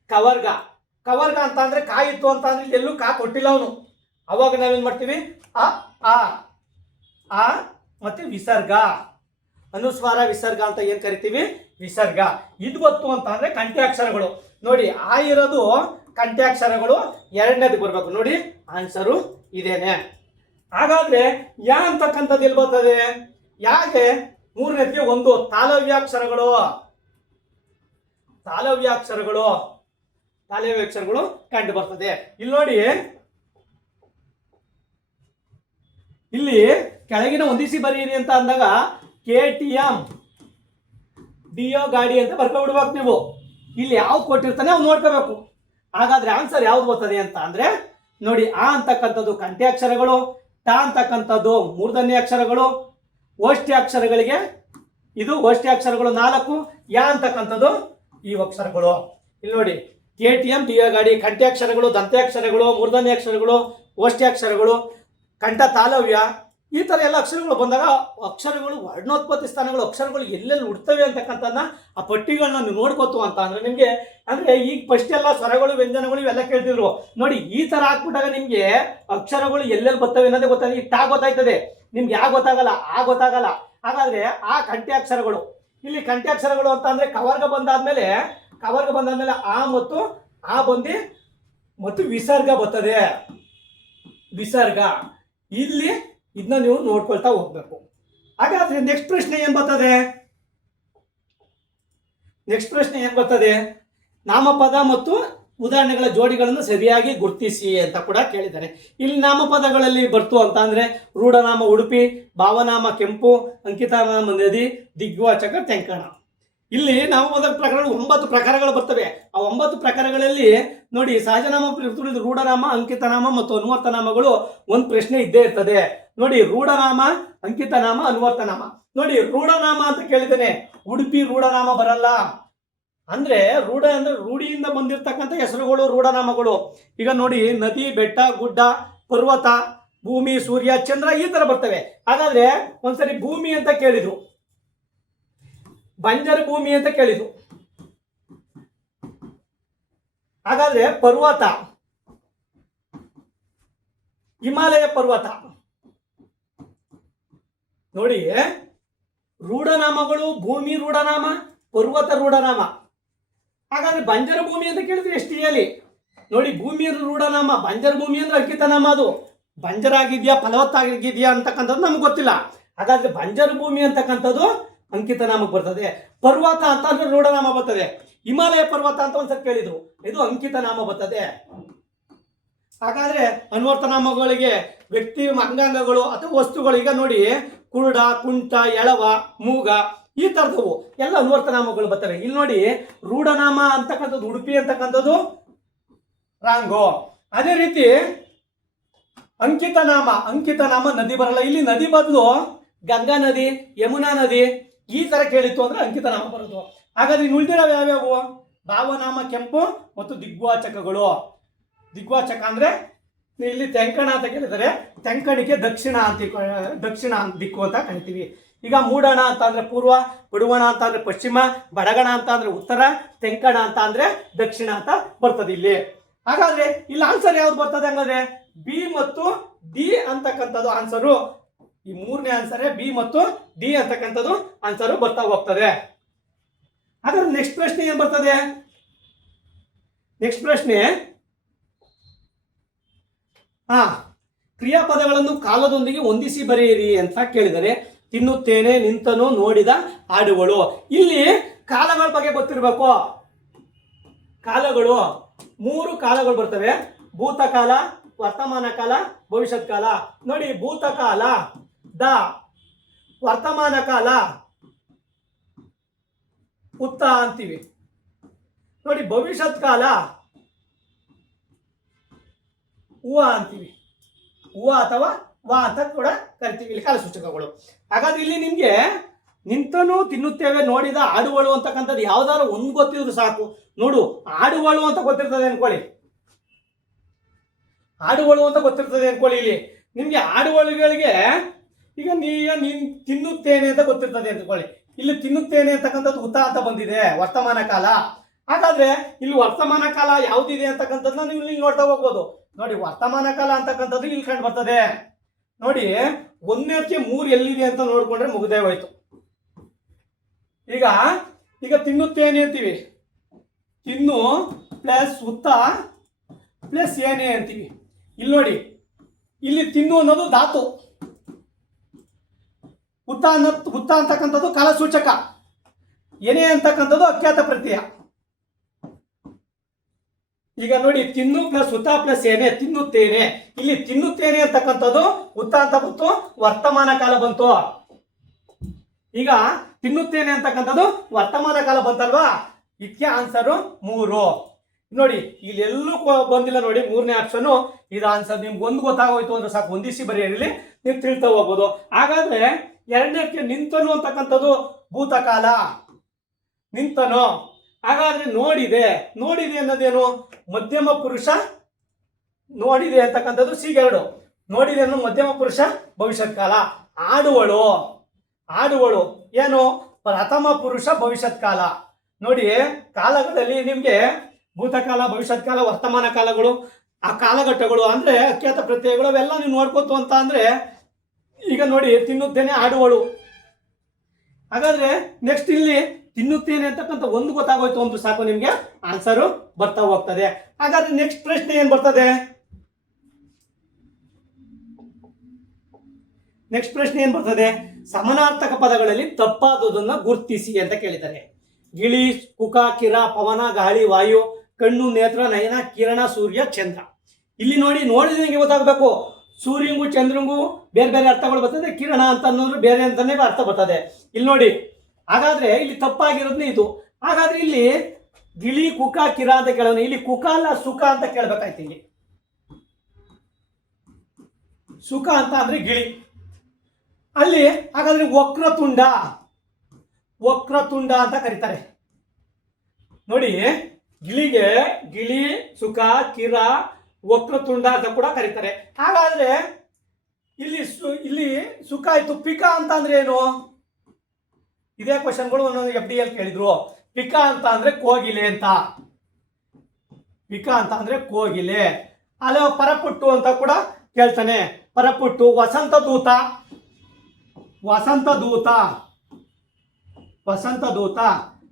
ಕವರ್ಗ ಕವರ್ಗ ಅಂತ ಅಂದ್ರೆ ಕಾಯಿತ್ತು ಅಂತ ಅಂದ್ರೆ ಎಲ್ಲೂ ಕಾ ಕೊಟ್ಟಿಲ್ಲ ಅವನು. ಅವಾಗ ನಾವೇನ್ ಮಾಡ್ತೀವಿ ಆ ಆ ಆ ಮತ್ತೆ ವಿಸರ್ಗ, ಅನುಸ್ವಾರ ವಿಸರ್ಗ ಅಂತ ಏನ್ ಕರಿತೀವಿ, ವಿಸರ್ಗ. ಇದು ಗೊತ್ತು ಅಂತ ಅಂದ್ರೆ ಕಂಠ್ಯಾಕ್ಷರಗಳು. ನೋಡಿ ಆ ಇರೋದು ಕಂಠ್ಯಾಕ್ಷರಗಳು, ಎರಡನೇದು ಬರ್ಬೇಕು. ನೋಡಿ ಆನ್ಸರು ಇದೇನೆ. ಹಾಗಾದ್ರೆ ಯಾ ಅಂತಕ್ಕಂಥದ್ದು ಎಲ್ಲಿ ಬರ್ತದೆ? ಯಾಕೆ 3ನೇದಕ್ಕೆ 1 ತಾಲವ್ಯಾಕ್ಷರಗಳು. ತಾಲವ್ಯಾಕ್ಷರಗಳು ತಾಲವ್ಯಾಕ್ಷರಗಳು ಕಂಡು ಬರ್ತದೆ. ಇಲ್ಲಿ ನೋಡಿ, ಇಲ್ಲಿ ಕೆಳಗಿನ ಹೊಂದಿಸಿ ಬರೆಯಿರಿ ಅಂತ ಅಂದಾಗ KTM ಡಿಯೋ ಗಾಡಿ ಅಂತ ಬರ್ಕೊಬಿಡ್ಬೇಕು ನೀವು. ಇಲ್ಲಿ ಯಾವ್ದು ಕೊಟ್ಟಿರ್ತಾನೆ ಅವ್ನು ನೋಡ್ಕೋಬೇಕು. ಹಾಗಾದ್ರೆ ಆನ್ಸರ್ ಯಾವ್ದು ಬರ್ತದೆ ಅಂತ ಅಂದ್ರೆ ನೋಡಿ, ಆ ಅಂತಕ್ಕಂಥದ್ದು ಕಂಠ್ಯಾಕ್ಷರಗಳು, ಟ ಅಂತಕ್ಕಂಥದ್ದು ಮೂರ್ಧನ್ಯ ಅಕ್ಷರಗಳು, ಓಷ್ಠ್ಯ ಅಕ್ಷರಗಳಿಗೆ ಇದು ಓಷ್ಠ್ಯ ಅಕ್ಷರಗಳು 4, ಯಾ ಅಂತಕ್ಕಂಥದ್ದು ಈ ಅಕ್ಷರಗಳು. ಇಲ್ಲಿ ನೋಡಿ KTM ಡಿಯೋ ಗಾಡಿ ಕಂಠ್ಯಾಕ್ಷರಗಳು, ದಂತ್ಯಾಕ್ಷರಗಳು, ಮೂರ್ಧನ್ಯ ಅಕ್ಷರಗಳು, ಓಷ್ಠ್ಯಾಕ್ಷರಗಳು, ಕಂಠ ತಾಲವ್ಯ, ಈ ಥರ ಎಲ್ಲ ಅಕ್ಷರಗಳು ಬಂದಾಗ ಅಕ್ಷರಗಳು ವರ್ಣೋತ್ಪತ್ತಿ ಸ್ಥಾನಗಳು, ಅಕ್ಷರಗಳು ಎಲ್ಲೆಲ್ಲಿ ಹುಡ್ತವೆ ಅಂತಕ್ಕಂಥದ್ದನ್ನ ಆ ಪಟ್ಟಿಗಳನ್ನ ನೀವು ನೋಡ್ಕೋತು ಅಂತ ಅಂದ್ರೆ ನಿಮಗೆ ಅಂದ್ರೆ ಈಗ ಫಸ್ಟ್ ಎಲ್ಲ ಸ್ವರಗಳು ವ್ಯಂಜನಗಳು ಇವೆಲ್ಲ ಕೇಳ್ತಿದ್ರು. ನೋಡಿ ಈ ತರ ಹಾಕ್ಬಿಟ್ಟಾಗ ನಿಮ್ಗೆ ಅಕ್ಷರಗಳು ಎಲ್ಲೆಲ್ಲಿ ಬರ್ತವೆ ಅನ್ನೋದೇ ಗೊತ್ತಾಗ. ತಾ ಗೊತ್ತಾಯ್ತದೆ ನಿಮ್ಗೆ ಯಾ ಗೊತ್ತಾಗಲ್ಲ, ಆ ಗೊತ್ತಾಗಲ್ಲ. ಹಾಗಾದ್ರೆ ಆ ಕಂಠ್ಯಾಕ್ಷರಗಳು, ಇಲ್ಲಿ ಕಂಠ್ಯಾಕ್ಷರಗಳು ಅಂತ ಅಂದ್ರೆ ಕವರ್ಗ ಬಂದಾದ್ಮೇಲೆ ಆ ಮತ್ತು ಆ ಬಂದು ಮತ್ತು ವಿಸರ್ಗ ಬರ್ತದೆ. ವಿಸರ್ಗ ಇಲ್ಲಿ ಇದನ್ನ ನೀವು ನೋಡ್ಕೊಳ್ತಾ ಹೋಗ್ಬೇಕು. ಹಾಗಾದ್ರೆ ನೆಕ್ಸ್ಟ್ ಪ್ರಶ್ನೆ ಏನ್ ಬರ್ತದೆ? ನಾಮಪದ ಮತ್ತು ಉದಾಹರಣೆಗಳ ಜೋಡಿಗಳನ್ನು ಸರಿಯಾಗಿ ಗುರುತಿಸಿ ಅಂತ ಕೂಡ ಕೇಳಿದ್ದಾರೆ. ಇಲ್ಲಿ ನಾಮಪದಗಳಲ್ಲಿ ಬರ್ತು ಅಂತ ಅಂದ್ರೆ ರೂಢನಾಮ ಉಡುಪಿ, ಭಾವನಾಮ ಕೆಂಪು, ಅಂಕಿತನಾಮ ನದಿ, ದಿಗ್ವಾಚಕ ತೆಂಕಣ. ಇಲ್ಲಿ ನಾವು ಮೊದಲ ಪ್ರಕರಣ 9 ಪ್ರಕಾರಗಳು ಬರ್ತವೆ. ಆ 9 ಪ್ರಕಾರಗಳಲ್ಲಿ ನೋಡಿ ಸಹಜನಾಮ, ರೂಢನಾಮ, ಅಂಕಿತನಾಮ ಮತ್ತು ಅನ್ವರ್ತನಾಮಗಳು ಒಂದು ಪ್ರಶ್ನೆ ಇದ್ದೇ ಇರ್ತದೆ. ನೋಡಿ ರೂಢನಾಮ, ಅಂಕಿತನಾಮ, ಅನ್ವರ್ತನಾಮ. ನೋಡಿ ರೂಢನಾಮ ಅಂತ ಕೇಳಿದ್ದೇನೆ, ಉಡುಪಿ ರೂಢನಾಮ ಬರಲ್ಲ. ಅಂದ್ರೆ ರೂಢ ಅಂದ್ರೆ ರೂಢಿಯಿಂದ ಬಂದಿರತಕ್ಕಂಥ ಹೆಸರುಗಳು ರೂಢನಾಮಗಳು. ಈಗ ನೋಡಿ ನದಿ, ಬೆಟ್ಟ, ಗುಡ್ಡ, ಪರ್ವತ, ಭೂಮಿ, ಸೂರ್ಯ, ಚಂದ್ರ ಈ ತರ ಬರ್ತವೆ. ಹಾಗಾದ್ರೆ ಒಂದ್ಸರಿ ಭೂಮಿ ಅಂತ ಕೇಳಿದ್ರು, ಬಂಜರು ಭೂಮಿ ಅಂತ ಕೇಳಿದ್ರು. ಹಾಗಾದ್ರೆ ಪರ್ವತ, ಹಿಮಾಲಯ ಪರ್ವತ. ನೋಡಿ ರೂಢನಾಮಗಳು, ಭೂಮಿ ರೂಢನಾಮ, ಪರ್ವತ ರೂಢನಾಮ. ಹಾಗಾದ್ರೆ ಬಂಜರ ಭೂಮಿ ಅಂತ ಕೇಳಿದ್ರೆ ಎಷ್ಟು ಹೇಳಿ. ನೋಡಿ ಭೂಮಿ ರೂಢನಾಮ, ಬಂಜರ ಭೂಮಿ ಅಂದ್ರೆ ಅಂಕಿತನಾಮ. ಅದು ಬಂಜರಾಗಿದ್ಯಾ ಫಲವತ್ತಾಗಿದ್ಯಾ ಅಂತಕ್ಕಂಥದ್ದು ನಮ್ಗೆ ಗೊತ್ತಿಲ್ಲ. ಹಾಗಾದ್ರೆ ಬಂಜರ ಭೂಮಿ ಅಂತಕ್ಕಂಥದ್ದು ಅಂಕಿತನಾಮಕ್ಕೆ ಬರ್ತದೆ. ಪರ್ವತ ಅಂತ ಅಂದ್ರೆ ರೂಢನಾಮ ಬರ್ತದೆ. ಹಿಮಾಲಯ ಪರ್ವತ ಅಂತ ಒಂದ್ಸರಿ ಕೇಳಿದ್ರು, ಇದು ಅಂಕಿತನಾಮ ಬರ್ತದೆ. ಹಾಗಾದ್ರೆ ಅನ್ವರ್ತನಾಮಗಳಿಗೆ ವ್ಯಕ್ತಿ, ಅಂಗಾಂಗಗಳು ಅಥವಾ ವಸ್ತುಗಳು. ಈಗ ನೋಡಿ ಕುರುಡ, ಕುಂಟ, ಎಳವ, ಮೂಗ ಈ ತರದವು ಎಲ್ಲ ಅನ್ವರ್ತನಾಮಗಳು ಬರ್ತವೆ. ಇಲ್ಲಿ ನೋಡಿ ರೂಢನಾಮ ಅಂತಕ್ಕಂಥದ್ದು ಉಡುಪಿ ಅಂತಕ್ಕಂಥದ್ದು ರಾಂಗೋ. ಅದೇ ರೀತಿ ಅಂಕಿತನಾಮ, ಅಂಕಿತನಾಮ ನದಿ ಬರಲ್ಲ. ಇಲ್ಲಿ ನದಿ ಬದಲು ಗಂಗಾ ನದಿ, ಯಮುನಾ ನದಿ ಈ ತರ ಕೇಳಿತ್ತು ಅಂದ್ರೆ ಅಂಕಿತನಾಮ ಬರೋದು. ಹಾಗಾದ್ರೆ ಇನ್ನು ಉಳಿದಿರೋ ಯಾವ್ಯಾವು? ಭಾವನಾಮ, ಕೆಂಪು ಮತ್ತು ದಿಗ್ವಾಚಕಗಳು. ದಿಗ್ವಾಚಕ ಅಂದ್ರೆ ಇಲ್ಲಿ ತೆಂಕಣ ಅಂತ ಕೇಳಿದರೆ, ತೆಂಕಣಿಗೆ ದಕ್ಷಿಣ ದಿಕ್ಕು ಅಂತ ಕರಿತೀವಿ. ಈಗ ಮೂಡಣ ಅಂತ ಅಂದ್ರೆ ಪೂರ್ವ, ಪಡುವಣ ಅಂತ ಅಂದ್ರೆ ಪಶ್ಚಿಮ, ಬಡಗಣ ಅಂತ ಅಂದ್ರೆ ಉತ್ತರ, ತೆಂಕಣ ಅಂತ ಅಂದ್ರೆ ದಕ್ಷಿಣ ಅಂತ ಬರ್ತದೆ ಇಲ್ಲಿ. ಹಾಗಾದ್ರೆ ಇಲ್ಲಿ ಆನ್ಸರ್ ಯಾವ್ದು ಬರ್ತದೆ ಹಂಗಾದ್ರೆ ಬಿ ಮತ್ತು ಡಿ ಅಂತಕ್ಕಂಥದ್ದು ಆನ್ಸರು. ಈ ಮೂರನೇ ಆನ್ಸರ್ ಬಿ ಮತ್ತು ಡಿ ಅಂತಕ್ಕಂಥದ್ದು ಆನ್ಸರು ಬರ್ತಾ ಹೋಗ್ತದೆ. ಹಾಗಾದ್ರೆ ನೆಕ್ಸ್ಟ್ ಪ್ರಶ್ನೆ ಏನ್ ಬರ್ತದೆ? ನೆಕ್ಸ್ಟ್ ಪ್ರಶ್ನೆ, ಕ್ರಿಯಾಪದಗಳನ್ನು ಕಾಲದೊಂದಿಗೆ ಹೊಂದಿಸಿ ಬರೆಯಿರಿ ಅಂತ ಕೇಳಿದರೆ, ತಿನ್ನುತ್ತೇನೆ, ನಿಂತನು, ನೋಡಿದ, ಆಡುಗಳು. ಇಲ್ಲಿ ಕಾಲಗಳ ಬಗ್ಗೆ ಗೊತ್ತಿರಬೇಕು. ಕಾಲಗಳು 3 ಕಾಲಗಳು ಬರ್ತವೆ: ಭೂತಕಾಲ, ವರ್ತಮಾನ ಕಾಲ, ಭವಿಷ್ಯತ್ ಕಾಲ. ನೋಡಿ ಭೂತಕಾಲ ದ, ವರ್ತಮಾನ ಕಾಲ ಉತ್ತ ಅಂತೀವಿ. ನೋಡಿ ಭವಿಷ್ಯತ್ ಕಾಲ ಉವ ಅಂತೀವಿ. ಉವ ಅಥವಾ ವಾ ಅಂತ ಕೂಡ ಕರಿತೀವಿ ಇಲ್ಲಿ ಕಾಲಸೂಚಕಗಳು. ಹಾಗಾದ್ರೆ ಇಲ್ಲಿ ನಿಮ್ಗೆ ನಿಂತನು, ತಿನ್ನುತ್ತೇವೆ, ನೋಡಿದ, ಆಡುವಳು ಅಂತಕ್ಕಂಥದ್ದು ಯಾವ್ದಾದ್ರು ಒಂದು ಗೊತ್ತಿದ್ರು ಸಾಕು. ನೋಡು ಆಡುವಳು ಅಂತ ಗೊತ್ತಿರ್ತದೆ ಅನ್ಕೊಳ್ಳಿ, ಆಡುವಳು ಅಂತ ಗೊತ್ತಿರ್ತದೆ ಅನ್ಕೊಳ್ಳಿ. ಇಲ್ಲಿ ನಿಮ್ಗೆ ಆಡುವಳುಗಳಿಗೆ ಈಗ ನೀನ್ ತಿನ್ನುತ್ತೇನೆ ಅಂತ ಗೊತ್ತಿರ್ತದೆ ಅನ್ಕೊಳ್ಳಿ. ಇಲ್ಲಿ ತಿನ್ನುತ್ತೇನೆ ಅಂತಕ್ಕಂಥದ್ದು ಉತ್ತ ಅಂತ ಬಂದಿದೆ, ವರ್ತಮಾನ ಕಾಲ. ಹಾಗಾದ್ರೆ ಇಲ್ಲಿ ವರ್ತಮಾನ ಕಾಲ ಯಾವ್ದಿದೆ ಅಂತಕ್ಕಂಥದ್ದನ್ನ ನೀವು ಇಲ್ಲಿ ನೋಡ್ತಾ ಹೋಗ್ಬೋದು. ನೋಡಿ ವರ್ತಮಾನ ಕಾಲ ಅಂತಕ್ಕಂಥದ್ದು ಇಲ್ಲಿ ಕಂಡು ಬರ್ತದೆ. ನೋಡಿ 1ಕ್ಕೆ 3 ಎಲ್ಲಿದೆ ಅಂತ ನೋಡ್ಕೊಂಡ್ರೆ ಮುಗ್ದೇ ಹೋಯ್ತು. ಈಗ ತಿನ್ನುತ್ತೇನೆ ಅಂತೀವಿ, ತಿನ್ನು ಪ್ಲಸ್ ಉತ್ತ ಪ್ಲಸ್ ಏನೇ ಅಂತೀವಿ. ಇಲ್ಲಿ ನೋಡಿ ಇಲ್ಲಿ ತಿನ್ನು ಅನ್ನೋದು ಧಾತು, ಉತ್ತ ಅಂತಕ್ಕಂಥದ್ದು ಕಾಲಸೂಚಕ, ಏನೇ ಅಂತಕ್ಕಂಥದ್ದು ಅಖ್ಯಾತ ಪ್ರತ್ಯಯ. ಈಗ ನೋಡಿ ತಿನ್ನು ಪ್ಲಸ್ ಉತ್ತ ಪ್ಲಸ್ ಏನೇ, ತಿನ್ನುತ್ತೇನೆ. ಇಲ್ಲಿ ತಿನ್ನುತ್ತೇನೆ ಅಂತಕ್ಕಂಥದ್ದು ಉತ್ತ ಅಂತ ಬಂತು, ವರ್ತಮಾನ ಕಾಲ ಬಂತು. ಈಗ ತಿನ್ನುತ್ತೇನೆ ಅಂತಕ್ಕಂಥದ್ದು ವರ್ತಮಾನ ಕಾಲ ಬಂತಲ್ವಾ, ಇದಕ್ಕೆ ಆನ್ಸರು 3. ನೋಡಿ ಇಲ್ಲೆಲ್ಲೂ ಬಂದಿಲ್ಲ. ನೋಡಿ 3ನೇ ಆಪ್ಷನ್ ಇದು ಆನ್ಸರ್. ನಿಮ್ಗೆ ಒಂದು ಗೊತ್ತಾಗೋಯ್ತು ಅಂದ್ರೆ ಸಾಕು, ಹೊಂದಿಸಿ ಬರೆಯಲ್ಲಿ ನೀವು ತಿಳ್ತಾ ಹೋಗ್ಬೋದು. ಹಾಗಾದ್ರೆ 2ಕ್ಕೆ ನಿಂತನು ಅಂತಕ್ಕಂಥದ್ದು ಭೂತಕಾಲ, ನಿಂತನು. ಹಾಗಾದ್ರೆ ನೋಡಿದೆ ಅನ್ನೋದೇನು? ಮಧ್ಯಮ ಪುರುಷ. ನೋಡಿದೆ ಅಂತಕ್ಕಂಥದ್ದು C2. ನೋಡಿದೆ ಅನ್ನೋ ಮಧ್ಯಮ ಪುರುಷ ಭವಿಷ್ಯತ್ ಕಾಲ. ಆಡುವಳು ಏನು? ಪ್ರಥಮ ಪುರುಷ ಭವಿಷ್ಯತ್ ಕಾಲ. ನೋಡಿ ಕಾಲಗಳಲ್ಲಿ ನಿಮ್ಗೆ ಭೂತಕಾಲ, ಭವಿಷ್ಯತ್ ಕಾಲ, ವರ್ತಮಾನ ಕಾಲಗಳು, ಆ ಕಾಲಘಟ್ಟಗಳು ಅಂದ್ರೆ ಅಖ್ಯಾತ ಪ್ರತ್ಯಯಗಳು ಅವೆಲ್ಲ ನೀವು ನೋಡ್ಕೋತು ಅಂತ ಅಂದ್ರೆ, ಈಗ ನೋಡಿ ತಿನ್ನುತ್ತೇನೆ, ಆಡುವಳು. ಹಾಗಾದ್ರೆ ನೆಕ್ಸ್ಟ್ ಇಲ್ಲಿ ತಿನ್ನುತ್ತೇನೆ ಅಂತಕ್ಕಂಥ ಒಂದು ಗೊತ್ತಾಗೋಯ್ತು ಒಂದು ಸಾಕು, ನಿಮ್ಗೆ ಆನ್ಸರು ಬರ್ತಾ ಹೋಗ್ತದೆ. ಹಾಗಾದ್ರೆ ನೆಕ್ಸ್ಟ್ ಪ್ರಶ್ನೆ ಏನ್ ಬರ್ತದೆ? ನೆಕ್ಸ್ಟ್ ಪ್ರಶ್ನೆ ಏನ್ ಬರ್ತದೆ? ಸಮಾನಾರ್ಥಕ ಪದಗಳಲ್ಲಿ ತಪ್ಪಾದುದನ್ನ ಗುರ್ತಿಸಿ ಅಂತ ಕೇಳಿದ್ದಾರೆ. ಗಿಳಿ, ಕುಕ, ಕಿರ, ಪವನ, ಗಾಳಿ, ವಾಯು, ಕಣ್ಣು, ನೇತ್ರ, ನಯನ, ಕಿರಣ, ಸೂರ್ಯ, ಚಂದ್ರ. ಇಲ್ಲಿ ನೋಡಿದಂಗೆ ಗೊತ್ತಾಗಬೇಕು. ಸೂರ್ಯಂಗೂ ಚಂದ್ರಂಗೂ ಬೇರೆ ಬೇರೆ ಅರ್ಥಗಳು ಬರ್ತದೆ. ಕಿರಣ ಅಂತ ಅನ್ನೋದು ಬೇರೆ ಅಂತಾನೆ ಅರ್ಥ ಬರ್ತದೆ. ಇಲ್ಲಿ ನೋಡಿ ಹಾಗಾದ್ರೆ ಇಲ್ಲಿ ತಪ್ಪಾಗಿರೋದ್ನೇ ಇದು. ಹಾಗಾದ್ರೆ ಇಲ್ಲಿ ಗಿಳಿ ಕುಕ ಕಿರ ಅಂತ ಕೇಳೋಣ. ಇಲ್ಲಿ ಕುಕ ಅಲ್ಲ ಸುಖ ಅಂತ ಕೇಳ್ಬೇಕಾಯ್ತು. ಇಲ್ಲಿ ಸುಖ ಅಂತ ಅಂದ್ರೆ ಗಿಳಿ. ಅಲ್ಲಿ ಹಾಗಾದ್ರೆ ವಕ್ರತುಂಡ ಅಂತ ಕರೀತಾರೆ ನೋಡಿ. ಗಿಳಿಗೆ ಗಿಳಿ ಸುಖ ಕಿರ ವಕ್ರತುಂಡ ಅಂತ ಕೂಡ ಕರೀತಾರೆ. ಹಾಗಾದ್ರೆ ಇಲ್ಲಿ ಸುಖ ಆಯ್ತು. ಪಿಕ ಅಂತ ಅಂದ್ರೆ ಏನು? ಇದೇ ಕ್ವಶನ್ಗಳು ಒಂದೊಂದು FD ಅಲ್ಲಿ ಕೇಳಿದ್ರು. ಪಿಕ ಅಂತ ಅಂದ್ರೆ ಕೋಗಿಲೆ ಅಂತ. ಪಿಕ ಅಂತ ಅಂದ್ರೆ ಕೋಗಿಲೆ. ಅಲ್ಲ ಪರಪುಟ್ಟು ಅಂತ ಕೂಡ ಕೇಳ್ತಾನೆ. ಪರಪುಟ್ಟು, ವಸಂತ ದೂತ,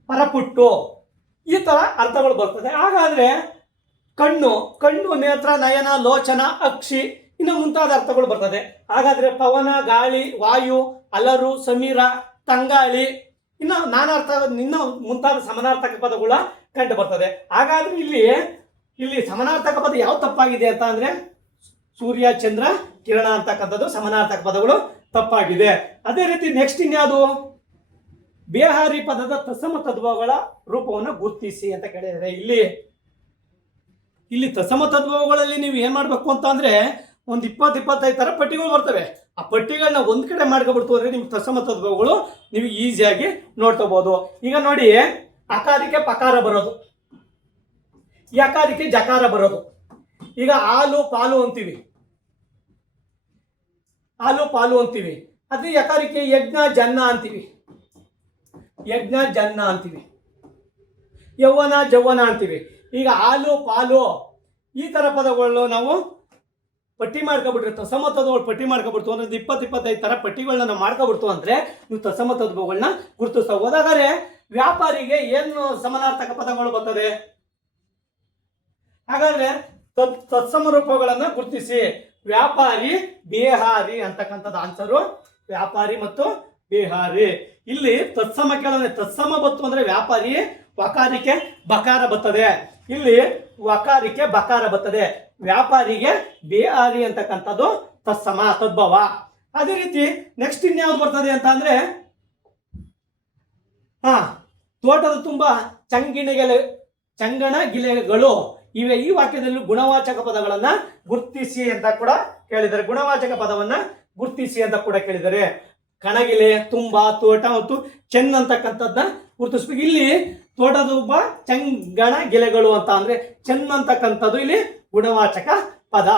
ಪರಪುಟ್ಟು, ಈ ತರ ಅರ್ಥಗಳು ಬರ್ತದೆ. ಹಾಗಾದ್ರೆ ಕಣ್ಣು, ನೇತ್ರ, ನಯನ, ಲೋಚನ, ಅಕ್ಷಿ, ಇನ್ನು ಮುಂತಾದ ಅರ್ಥಗಳು ಬರ್ತದೆ. ಹಾಗಾದ್ರೆ ಪವನ, ಗಾಳಿ, ವಾಯು, ಅಲರು, ಸಮೀರ, ತಂಗಾಳಿ, ಇನ್ನು ನಾನಾರ್ಥ, ಇನ್ನು ಮುಂತಾದ ಸಮಾನಾರ್ಥಕ ಪದಗಳ ಕಂಡು ಬರ್ತದೆ. ಹಾಗಾದ್ರೆ ಇಲ್ಲಿ ಸಮಾನಾರ್ಥಕ ಪದ ಯಾವ ತಪ್ಪಾಗಿದೆ ಅಂತ ಅಂದ್ರೆ ಸೂರ್ಯ, ಚಂದ್ರ, ಕಿರಣ ಅಂತಕ್ಕಂಥದ್ದು ಸಮಾನಾರ್ಥಕ ಪದಗಳು ತಪ್ಪಾಗಿದೆ. ಅದೇ ರೀತಿ ನೆಕ್ಸ್ಟ್ ಇನ್ಯಾವುದು? ಬೇಹಾರಿ ಪದದ ತತ್ಸಮ ತದ್ಭವಗಳ ರೂಪವನ್ನು ಗುರುತಿಸಿ ಅಂತ ಕೇಳಿದರೆ ಇಲ್ಲಿ ತತ್ಸಮ ತದ್ಭವಗಳಲ್ಲಿ ನೀವು ಏನ್ ಮಾಡ್ಬೇಕು ಅಂತ ಅಂದ್ರೆ ಒಂದು 20-25 ತರ ಪಟ್ಟಿಗಳು ಬರ್ತವೆ. ಆ ಪಟ್ಟಿಗಳನ್ನ ಒಂದ್ ಕಡೆ ಮಾಡ್ಕೊಬಿಡ್ತು ಅಂದ್ರೆ ನಿಮ್ಗೆ ತತ್ಸಮ ತದ್ಭವಗಳು ನೀವು ಈಸಿಯಾಗಿ ನೋಡ್ಕೋಬಹುದು. ಈಗ ನೋಡಿ, ಅಕಾರಕ್ಕೆ ಪಕಾರ ಬರೋದು, ಯಕಾರಕ್ಕೆ ಜಕಾರ ಬರೋದು. ಈಗ ಹಾಲು ಪಾಲು ಅಂತೀವಿ, ಅದೇ ಯಕಾರಕ್ಕೆ ಯಜ್ಞ ಜನ್ನ ಅಂತೀವಿ, ಯೌವನ ಜೌವನ ಅಂತೀವಿ. ಈಗ ಹಾಲು ಪಾಲು ಈ ತರ ಪದಗಳು ನಾವು ಪಟ್ಟಿ ಮಾಡ್ಕೊಬಿಟ್ರೆ, ತತ್ಸಮ ತದ್ಭವಗಳು ಪಟ್ಟಿ ಮಾಡ್ಕೊಬಿಡ್ತು ಅಂದ್ರೆ 20-25 ತರ ಪಟ್ಟಿಗಳನ್ನ ನಾವು ಮಾಡ್ಕೊಬಿಡ್ತು ಅಂದ್ರೆ ನೀವು ತತ್ಸಮ ತದ್ಭವಗಳನ್ನ ಗುರುತಿಸ್ತಾ ಹೋದಾದರೆ ವ್ಯಾಪಾರಿಗೆ ಏನು ಸಮಾನಾರ್ಥಕ ಪದಗಳು ಬರ್ತದೆ? ಹಾಗಾದ್ರೆ ತತ್ಸಮ ರೂಪಗಳನ್ನ ಗುರುತಿಸಿ. ವ್ಯಾಪಾರಿ, ಬೇಹಾರಿ ಅಂತಕ್ಕಂಥದ್ದು ಆನ್ಸರು. ವ್ಯಾಪಾರಿ ಮತ್ತು ಬೇಹಾರಿ. ಇಲ್ಲಿ ತತ್ಸಮ ಕೇಳೋಣ. ತತ್ಸಮ ಬತ್ತು ಅಂದ್ರೆ ವ್ಯಾಪಾರಿ, ವಕಾರಿಕೆ ಬಕಾರ ಬರ್ತದೆ. ಇಲ್ಲಿ ವಕಾರಿಕೆ ಬಕಾರ ಬರ್ತದೆ. ವ್ಯಾಪಾರಿಗೆ ಬೇಹಾರಿ ಅಂತಕ್ಕಂಥದ್ದು ತತ್ಸಮ ತದ್ಭವ. ಅದೇ ರೀತಿ ನೆಕ್ಸ್ಟ್ ಇನ್ಯಾವ್ದು ಬರ್ತದೆ ಅಂತ ಅಂದ್ರೆ ತೋಟದ ತುಂಬಾ ಚಂಗಣ ಗಿಲೆಗಳು ಇವೆ. ಈ ವಾಕ್ಯದಲ್ಲಿ ಗುಣವಾಚಕ ಪದಗಳನ್ನ ಗುರುತಿಸಿ ಅಂತ ಕೂಡ ಕೇಳಿದ್ದಾರೆ. ಗುಣವಾಚಕ ಪದವನ್ನ ಗುರುತಿಸಿ ಅಂತ ಕೂಡ ಕೇಳಿದ್ದಾರೆ. ಕಣಗಿಲೆ, ತುಂಬಾ, ತೋಟ ಮತ್ತು ಚೆನ್ನ ಅಂತಕ್ಕಂಥದ್ದನ್ನ ಗುರುತಿಸ್ಬೇಕು. ಇಲ್ಲಿ ತೋಟದ ತುಂಬ ಚಂಗಣ ಗಿಲೆಗಳು ಅಂತ ಅಂದ್ರೆ ಚೆನ್ನ ಅಂತಕ್ಕಂಥದ್ದು ಇಲ್ಲಿ ಗುಣವಾಚಕ ಪದ.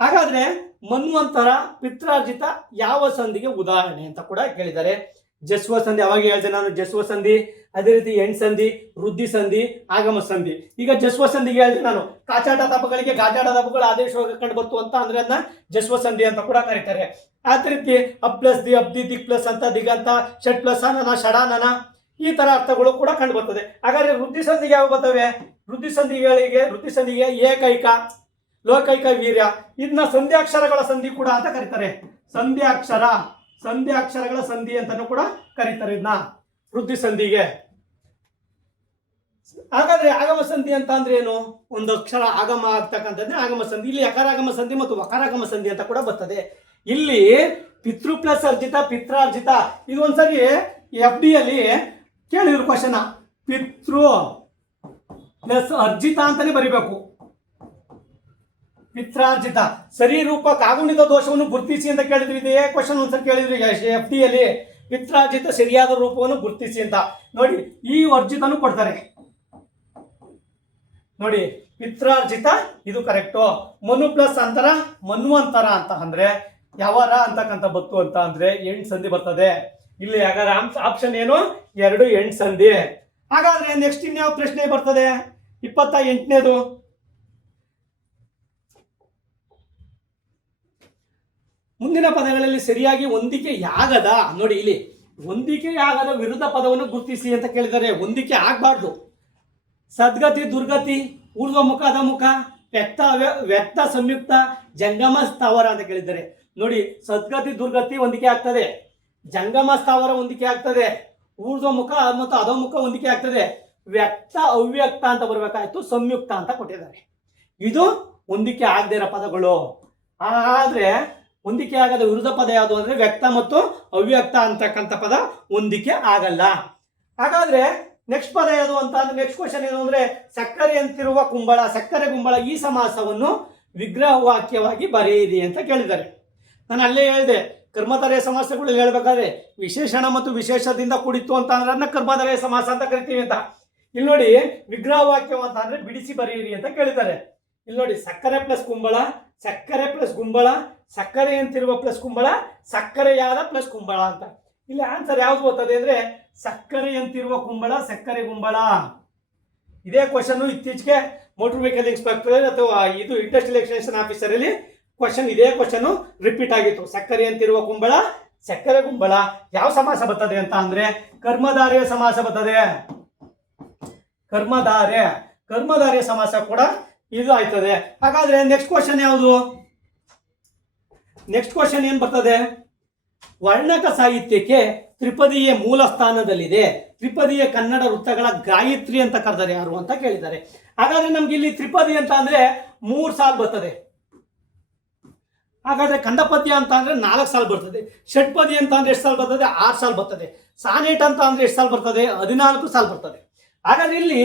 ಹಾಗಾದ್ರೆ ಮನ್ವಂತರ, ಪಿತ್ರಾರ್ಜಿತ ಯಾವ ಸಂಧಿಗೆ ಉದಾಹರಣೆ ಅಂತ ಕೂಡ ಕೇಳಿದ್ದಾರೆ. ಜಸ್ವ ಸಂಧಿ, ಅವಾಗ ಹೇಳಿದೆ ನಾನು ಜಸ್ವ ಸಂಧಿ. ಅದೇ ರೀತಿ ಎಂಟ್ ಸಂಧಿ, ವೃದ್ಧಿ ಸಂಧಿ, ಆಗಮ ಸಂಧಿ. ಈಗ ಜಸ್ವ ಸಂಧಿಗೆ ಹೇಳಿದೆ ನಾನು, ಕಾಚಾಟ ದಪಗಳಿಗೆ ಗಾಜಾಟ ದಪಗಳು ಆದೇಶವಾಗಿ ಕಂಡು ಬರ್ತು ಅಂತ ಅಂದ್ರೆ ಅದನ್ನ ಜಸ್ವ ಸಂಧಿ ಅಂತ ಕೂಡ ಕರೀತಾರೆ. ಅದೇ ರೀತಿ ಅಪ್ ಪ್ಲಸ್ ದಿ, ಅಬ್ದಿ, ದಿಕ್ ಪ್ಲಸ್ ಅಂತ, ದಿಗಂತ, ಷಟ್ ಪ್ಲಸ್ ಅನನ, ಷಡಾನನ, ಈ ತರ ಅರ್ಥಗಳು ಕೂಡ ಕಂಡು ಬರ್ತದೆ. ಹಾಗಾದ್ರೆ ವೃದ್ಧಿ ಸಂಧಿಗೆ ಯಾವ ಬರ್ತವೆ? ವೃದ್ಧಿ ಸಂಧಿಗೆ ಏಕೈಕ, ಲೋಕೈಕ, ವೀರ್ಯ, ಇದನ್ನ ಸಂಧ್ಯಾಕ್ಷರಗಳ ಸಂಧಿ ಕೂಡ ಅಂತ ಕರೀತಾರೆ. ಸಂಧ್ಯಾಕ್ಷರಗಳ ಸಂಧಿ ಅಂತಾನು ಕೂಡ ಕರೀತಾರೆ ಇದನ್ನ ವೃದ್ಧಿ ಸಂಧಿಗೆ. ಹಾಗಾದ್ರೆ ಆಗಮ ಸಂಧಿ ಅಂತ ಅಂದ್ರೆ ಏನು? ಒಂದು ಅಕ್ಷರ ಆಗಮ ಆಗ್ತಕ್ಕಂಥದ್ದೇ ಆಗಮ ಸಂಧಿ. ಇಲ್ಲಿ ಯಕಾರಾಗಮ ಸಂಧಿ ಮತ್ತು ವಕಾರಾಗಮ ಸಂಧಿ ಅಂತ ಕೂಡ ಬರ್ತದೆ. ಇಲ್ಲಿ ಪಿತೃ ಪ್ಲಸ್ ಅರ್ಜಿತ, ಪಿತ್ರಾರ್ಜಿತ, ಇದು ಒಂದ್ಸರಿ FD ಅಲ್ಲಿ ಕೇಳಿದ್ರು ಕ್ವಶನ್. ಪಿತೃ ಪ್ಲಸ್ ಅರ್ಜಿತ ಅಂತಾನೆ ಬರಿಬೇಕು. ಪಿತ್ರಾರ್ಜಿತ ಸರಿ ರೂಪ ಕಾಗುಣಿತ ದೋಷವನ್ನು ಗುರುತಿಸಿ ಅಂತ ಕೇಳಿದ್ರು. ಇದೇ ಕ್ವಶನ್ ಒಂದ್ಸರಿ ಕೇಳಿದ್ರು FD ಅಲ್ಲಿ. ಪಿತ್ರಾರ್ಜಿತ ಸರಿಯಾದ ರೂಪವನ್ನು ಗುರುತಿಸಿ ಅಂತ. ನೋಡಿ, ಈ ಅರ್ಜಿತನು ಕೊಡ್ತಾರೆ ನೋಡಿ. ಪಿತ್ರಾರ್ಜಿತ ಇದು ಕರೆಕ್ಟು. ಮನು ಪ್ಲಸ್ ಅಂತರ, ಮನ್ವಂತರ ಅಂತ ಅಂದ್ರೆ ಯಾವರ ಅಂತಕ್ಕಂಥ ಬತ್ತು ಅಂತ ಅಂದ್ರೆ ಎಂಟ್ ಸಂಧಿ ಬರ್ತದೆ. ಇಲ್ಲಿ ಹಾಗಾದ್ರೆ ಆಪ್ಷನ್ ಏನು? 2 ಎಂಟ್ ಸಂಧಿ. ಹಾಗಾದ್ರೆ ನೆಕ್ಸ್ಟ್ ಇನ್ಯಾವ ಪ್ರಶ್ನೆ ಬರ್ತದೆ? 28ನೇದು. ಮುಂದಿನ ಪದಗಳಲ್ಲಿ ಸರಿಯಾಗಿ ಹೊಂದಿಕೆಯಾಗದ, ನೋಡಿ ಇಲ್ಲಿ ಹೊಂದಿಕೆಯಾಗದ ವಿರುದ್ಧ ಪದವನ್ನು ಗುರುತಿಸಿ ಅಂತ ಕೇಳಿದ್ದಾರೆ. ಹೊಂದಿಕೆ ಆಗಬಾರ್ದು. ಸದ್ಗತಿ, ದುರ್ಗತಿ, ಊರ್ಧ್ವಮುಖ, ಅಧಮುಖ, ವ್ಯಕ್ತ, ಸಂಯುಕ್ತ, ಜಂಗಮ ಸ್ಥಾವರ ಅಂತ ಕೇಳಿದ್ದಾರೆ. ನೋಡಿ, ಸದ್ಗತಿ ದುರ್ಗತಿ ಹೊಂದಿಕೆ ಆಗ್ತದೆ, ಜಂಗಮ ಸ್ಥಾವರ ಹೊಂದಿಕೆ ಆಗ್ತದೆ, ಊರ್ಧ್ವಮುಖ ಮತ್ತು ಅಧೋಮುಖ ಹೊಂದಿಕೆ ಆಗ್ತದೆ, ವ್ಯಕ್ತ ಅವ್ಯಕ್ತ ಅಂತ ಬರಬೇಕಾಯ್ತು, ಸಂಯುಕ್ತ ಅಂತ ಕೊಟ್ಟಿದ್ದಾರೆ. ಇದು ಹೊಂದಿಕೆ ಆಗದೇ ಇರೋ ಪದಗಳು. ಆದ್ರೆ ಹೊಂದಿಕೆ ಆಗದ ವಿರುದ್ಧ ಪದ ಯಾವುದು ಅಂದ್ರೆ ವ್ಯಕ್ತ ಮತ್ತು ಅವ್ಯಕ್ತ ಅಂತಕ್ಕಂಥ ಪದ ಹೊಂದಿಕೆ ಆಗಲ್ಲ. ಹಾಗಾದ್ರೆ ನೆಕ್ಸ್ಟ್ ಪದ ಯಾವುದು ಅಂತ ಅಂದ್ರೆ ನೆಕ್ಸ್ಟ್ ಕ್ವಶನ್ ಏನು ಅಂದ್ರೆ ಸಕ್ಕರೆಯಂತಿರುವ ಕುಂಬಳ, ಸಕ್ಕರೆ ಕುಂಬಳ ಈ ಸಮಾಸವನ್ನು ವಿಗ್ರಹ ವಾಕ್ಯವಾಗಿ ಬರೆಯಿರಿ ಅಂತ ಕೇಳಿದ್ದಾರೆ. ನಾನು ಅಲ್ಲೇ ಹೇಳಿದೆ ಕರ್ಮಧಾರಯ ಸಮಾಸಗಳು ಹೇಳ್ಬೇಕಾದ್ರೆ ವಿಶೇಷಣ ಮತ್ತು ವಿಶೇಷದಿಂದ ಕೂಡಿತ್ತು ಅಂತ ಅಂದ್ರೆ ಅದನ್ನ ಕರ್ಮಧಾರಯ ಸಮಾಸ ಅಂತ ಕರಿತೀವಿ ಅಂತ. ಇಲ್ಲಿ ನೋಡಿ ವಿಗ್ರಹ ವಾಕ್ಯ ಅಂತ ಅಂದ್ರೆ ಬಿಡಿಸಿ ಬರೆಯಿರಿ ಅಂತ ಕೇಳಿದ್ದಾರೆ. ಇಲ್ಲಿ ನೋಡಿ ಸಕ್ಕರೆ ಪ್ಲಸ್ ಕುಂಬಳ, ಸಕ್ಕರೆ ಪ್ಲಸ್ ಗುಂಬಳ, ಸಕ್ಕರೆಯಂತಿರುವ ಪ್ಲಸ್ ಕುಂಬಳ, ಸಕ್ಕರೆಯಾದ ಪ್ಲಸ್ ಕುಂಬಳ ಅಂತ. ಇಲ್ಲಿ ಆನ್ಸರ್ ಯಾವ್ದು ಬರ್ತದೆ ಅಂದ್ರೆ ಸಕ್ಕರೆಯಂತಿರುವ ಕುಂಬಳ, ಸಕ್ಕರೆ ಗುಂಬಳ. ಇದೇ ಕ್ವಶನ್ ಇತ್ತೀಚೆಗೆ ಮೋಟರ್ ವೆಹಿಕಲ್ ಇನ್ಸ್ಪೆಕ್ಟರ್ ಅಥವಾ ಇದು ಇಂಡಸ್ಟ್ರಿಯಲ್ ಎಕ್ಸ್ಟೆನ್ಷನ್ ಆಫೀಸರ್ ಅಲ್ಲಿ ಇದೇ ಕ್ವಶನ್ ರಿಪೀಟ್ ಆಗಿತ್ತು. ಸಕ್ಕರೆಯಂತಿರುವ ಕುಂಬಳ, ಸಕ್ಕರೆ ಗುಂಬಳ ಯಾವ ಸಮಾಸ ಬರ್ತದೆ ಅಂತ ಅಂದ್ರೆ ಕರ್ಮಧಾರಯ ಸಮಾಸ ಬರ್ತದೆ. ಕರ್ಮಧಾರಯ ಸಮಾಸ ಕೂಡ ಇದು ಆಯ್ತದೆ. ಹಾಗಾದ್ರೆ ನೆಕ್ಸ್ಟ್ ಕ್ವಶನ್ ಯಾವುದು? ನೆಕ್ಸ್ಟ್ ಕ್ವಶನ್ ಏನ್ ಬರ್ತದೆ? ವರ್ಣಕ ಸಾಹಿತ್ಯಕ್ಕೆ ತ್ರಿಪದಿಯ ಮೂಲ ಸ್ಥಾನದಲ್ಲಿದೆ. ತ್ರಿಪದಿಯ ಕನ್ನಡ ವೃತ್ತಗಳ ಗಾಯತ್ರಿ ಅಂತ ಕರೆದರೆ ಯಾರು ಅಂತ ಕೇಳಿದ್ದಾರೆ. ಹಾಗಾದ್ರೆ ನಮ್ಗೆ ಇಲ್ಲಿ ತ್ರಿಪದಿ ಅಂತ ಅಂದ್ರೆ 3 ಸಾಲು ಬರ್ತದೆ. ಹಾಗಾದ್ರೆ ಖಂಡಪದ್ಯ ಅಂತ ಅಂದ್ರೆ 4 ಸಾಲು ಬರ್ತದೆ. ಷಟ್ಪದಿ ಅಂತ ಅಂದ್ರೆ ಎಷ್ಟು ಸಾಲು ಬರ್ತದೆ? 6 ಸಾಲು ಬರ್ತದೆ. ಸಾನೆಟ್ ಅಂತ ಅಂದ್ರೆ ಎಷ್ಟು ಸಾಲು ಬರ್ತದೆ? 14 ಸಾಲು ಬರ್ತದೆ. ಹಾಗಾದ್ರೆ ಇಲ್ಲಿ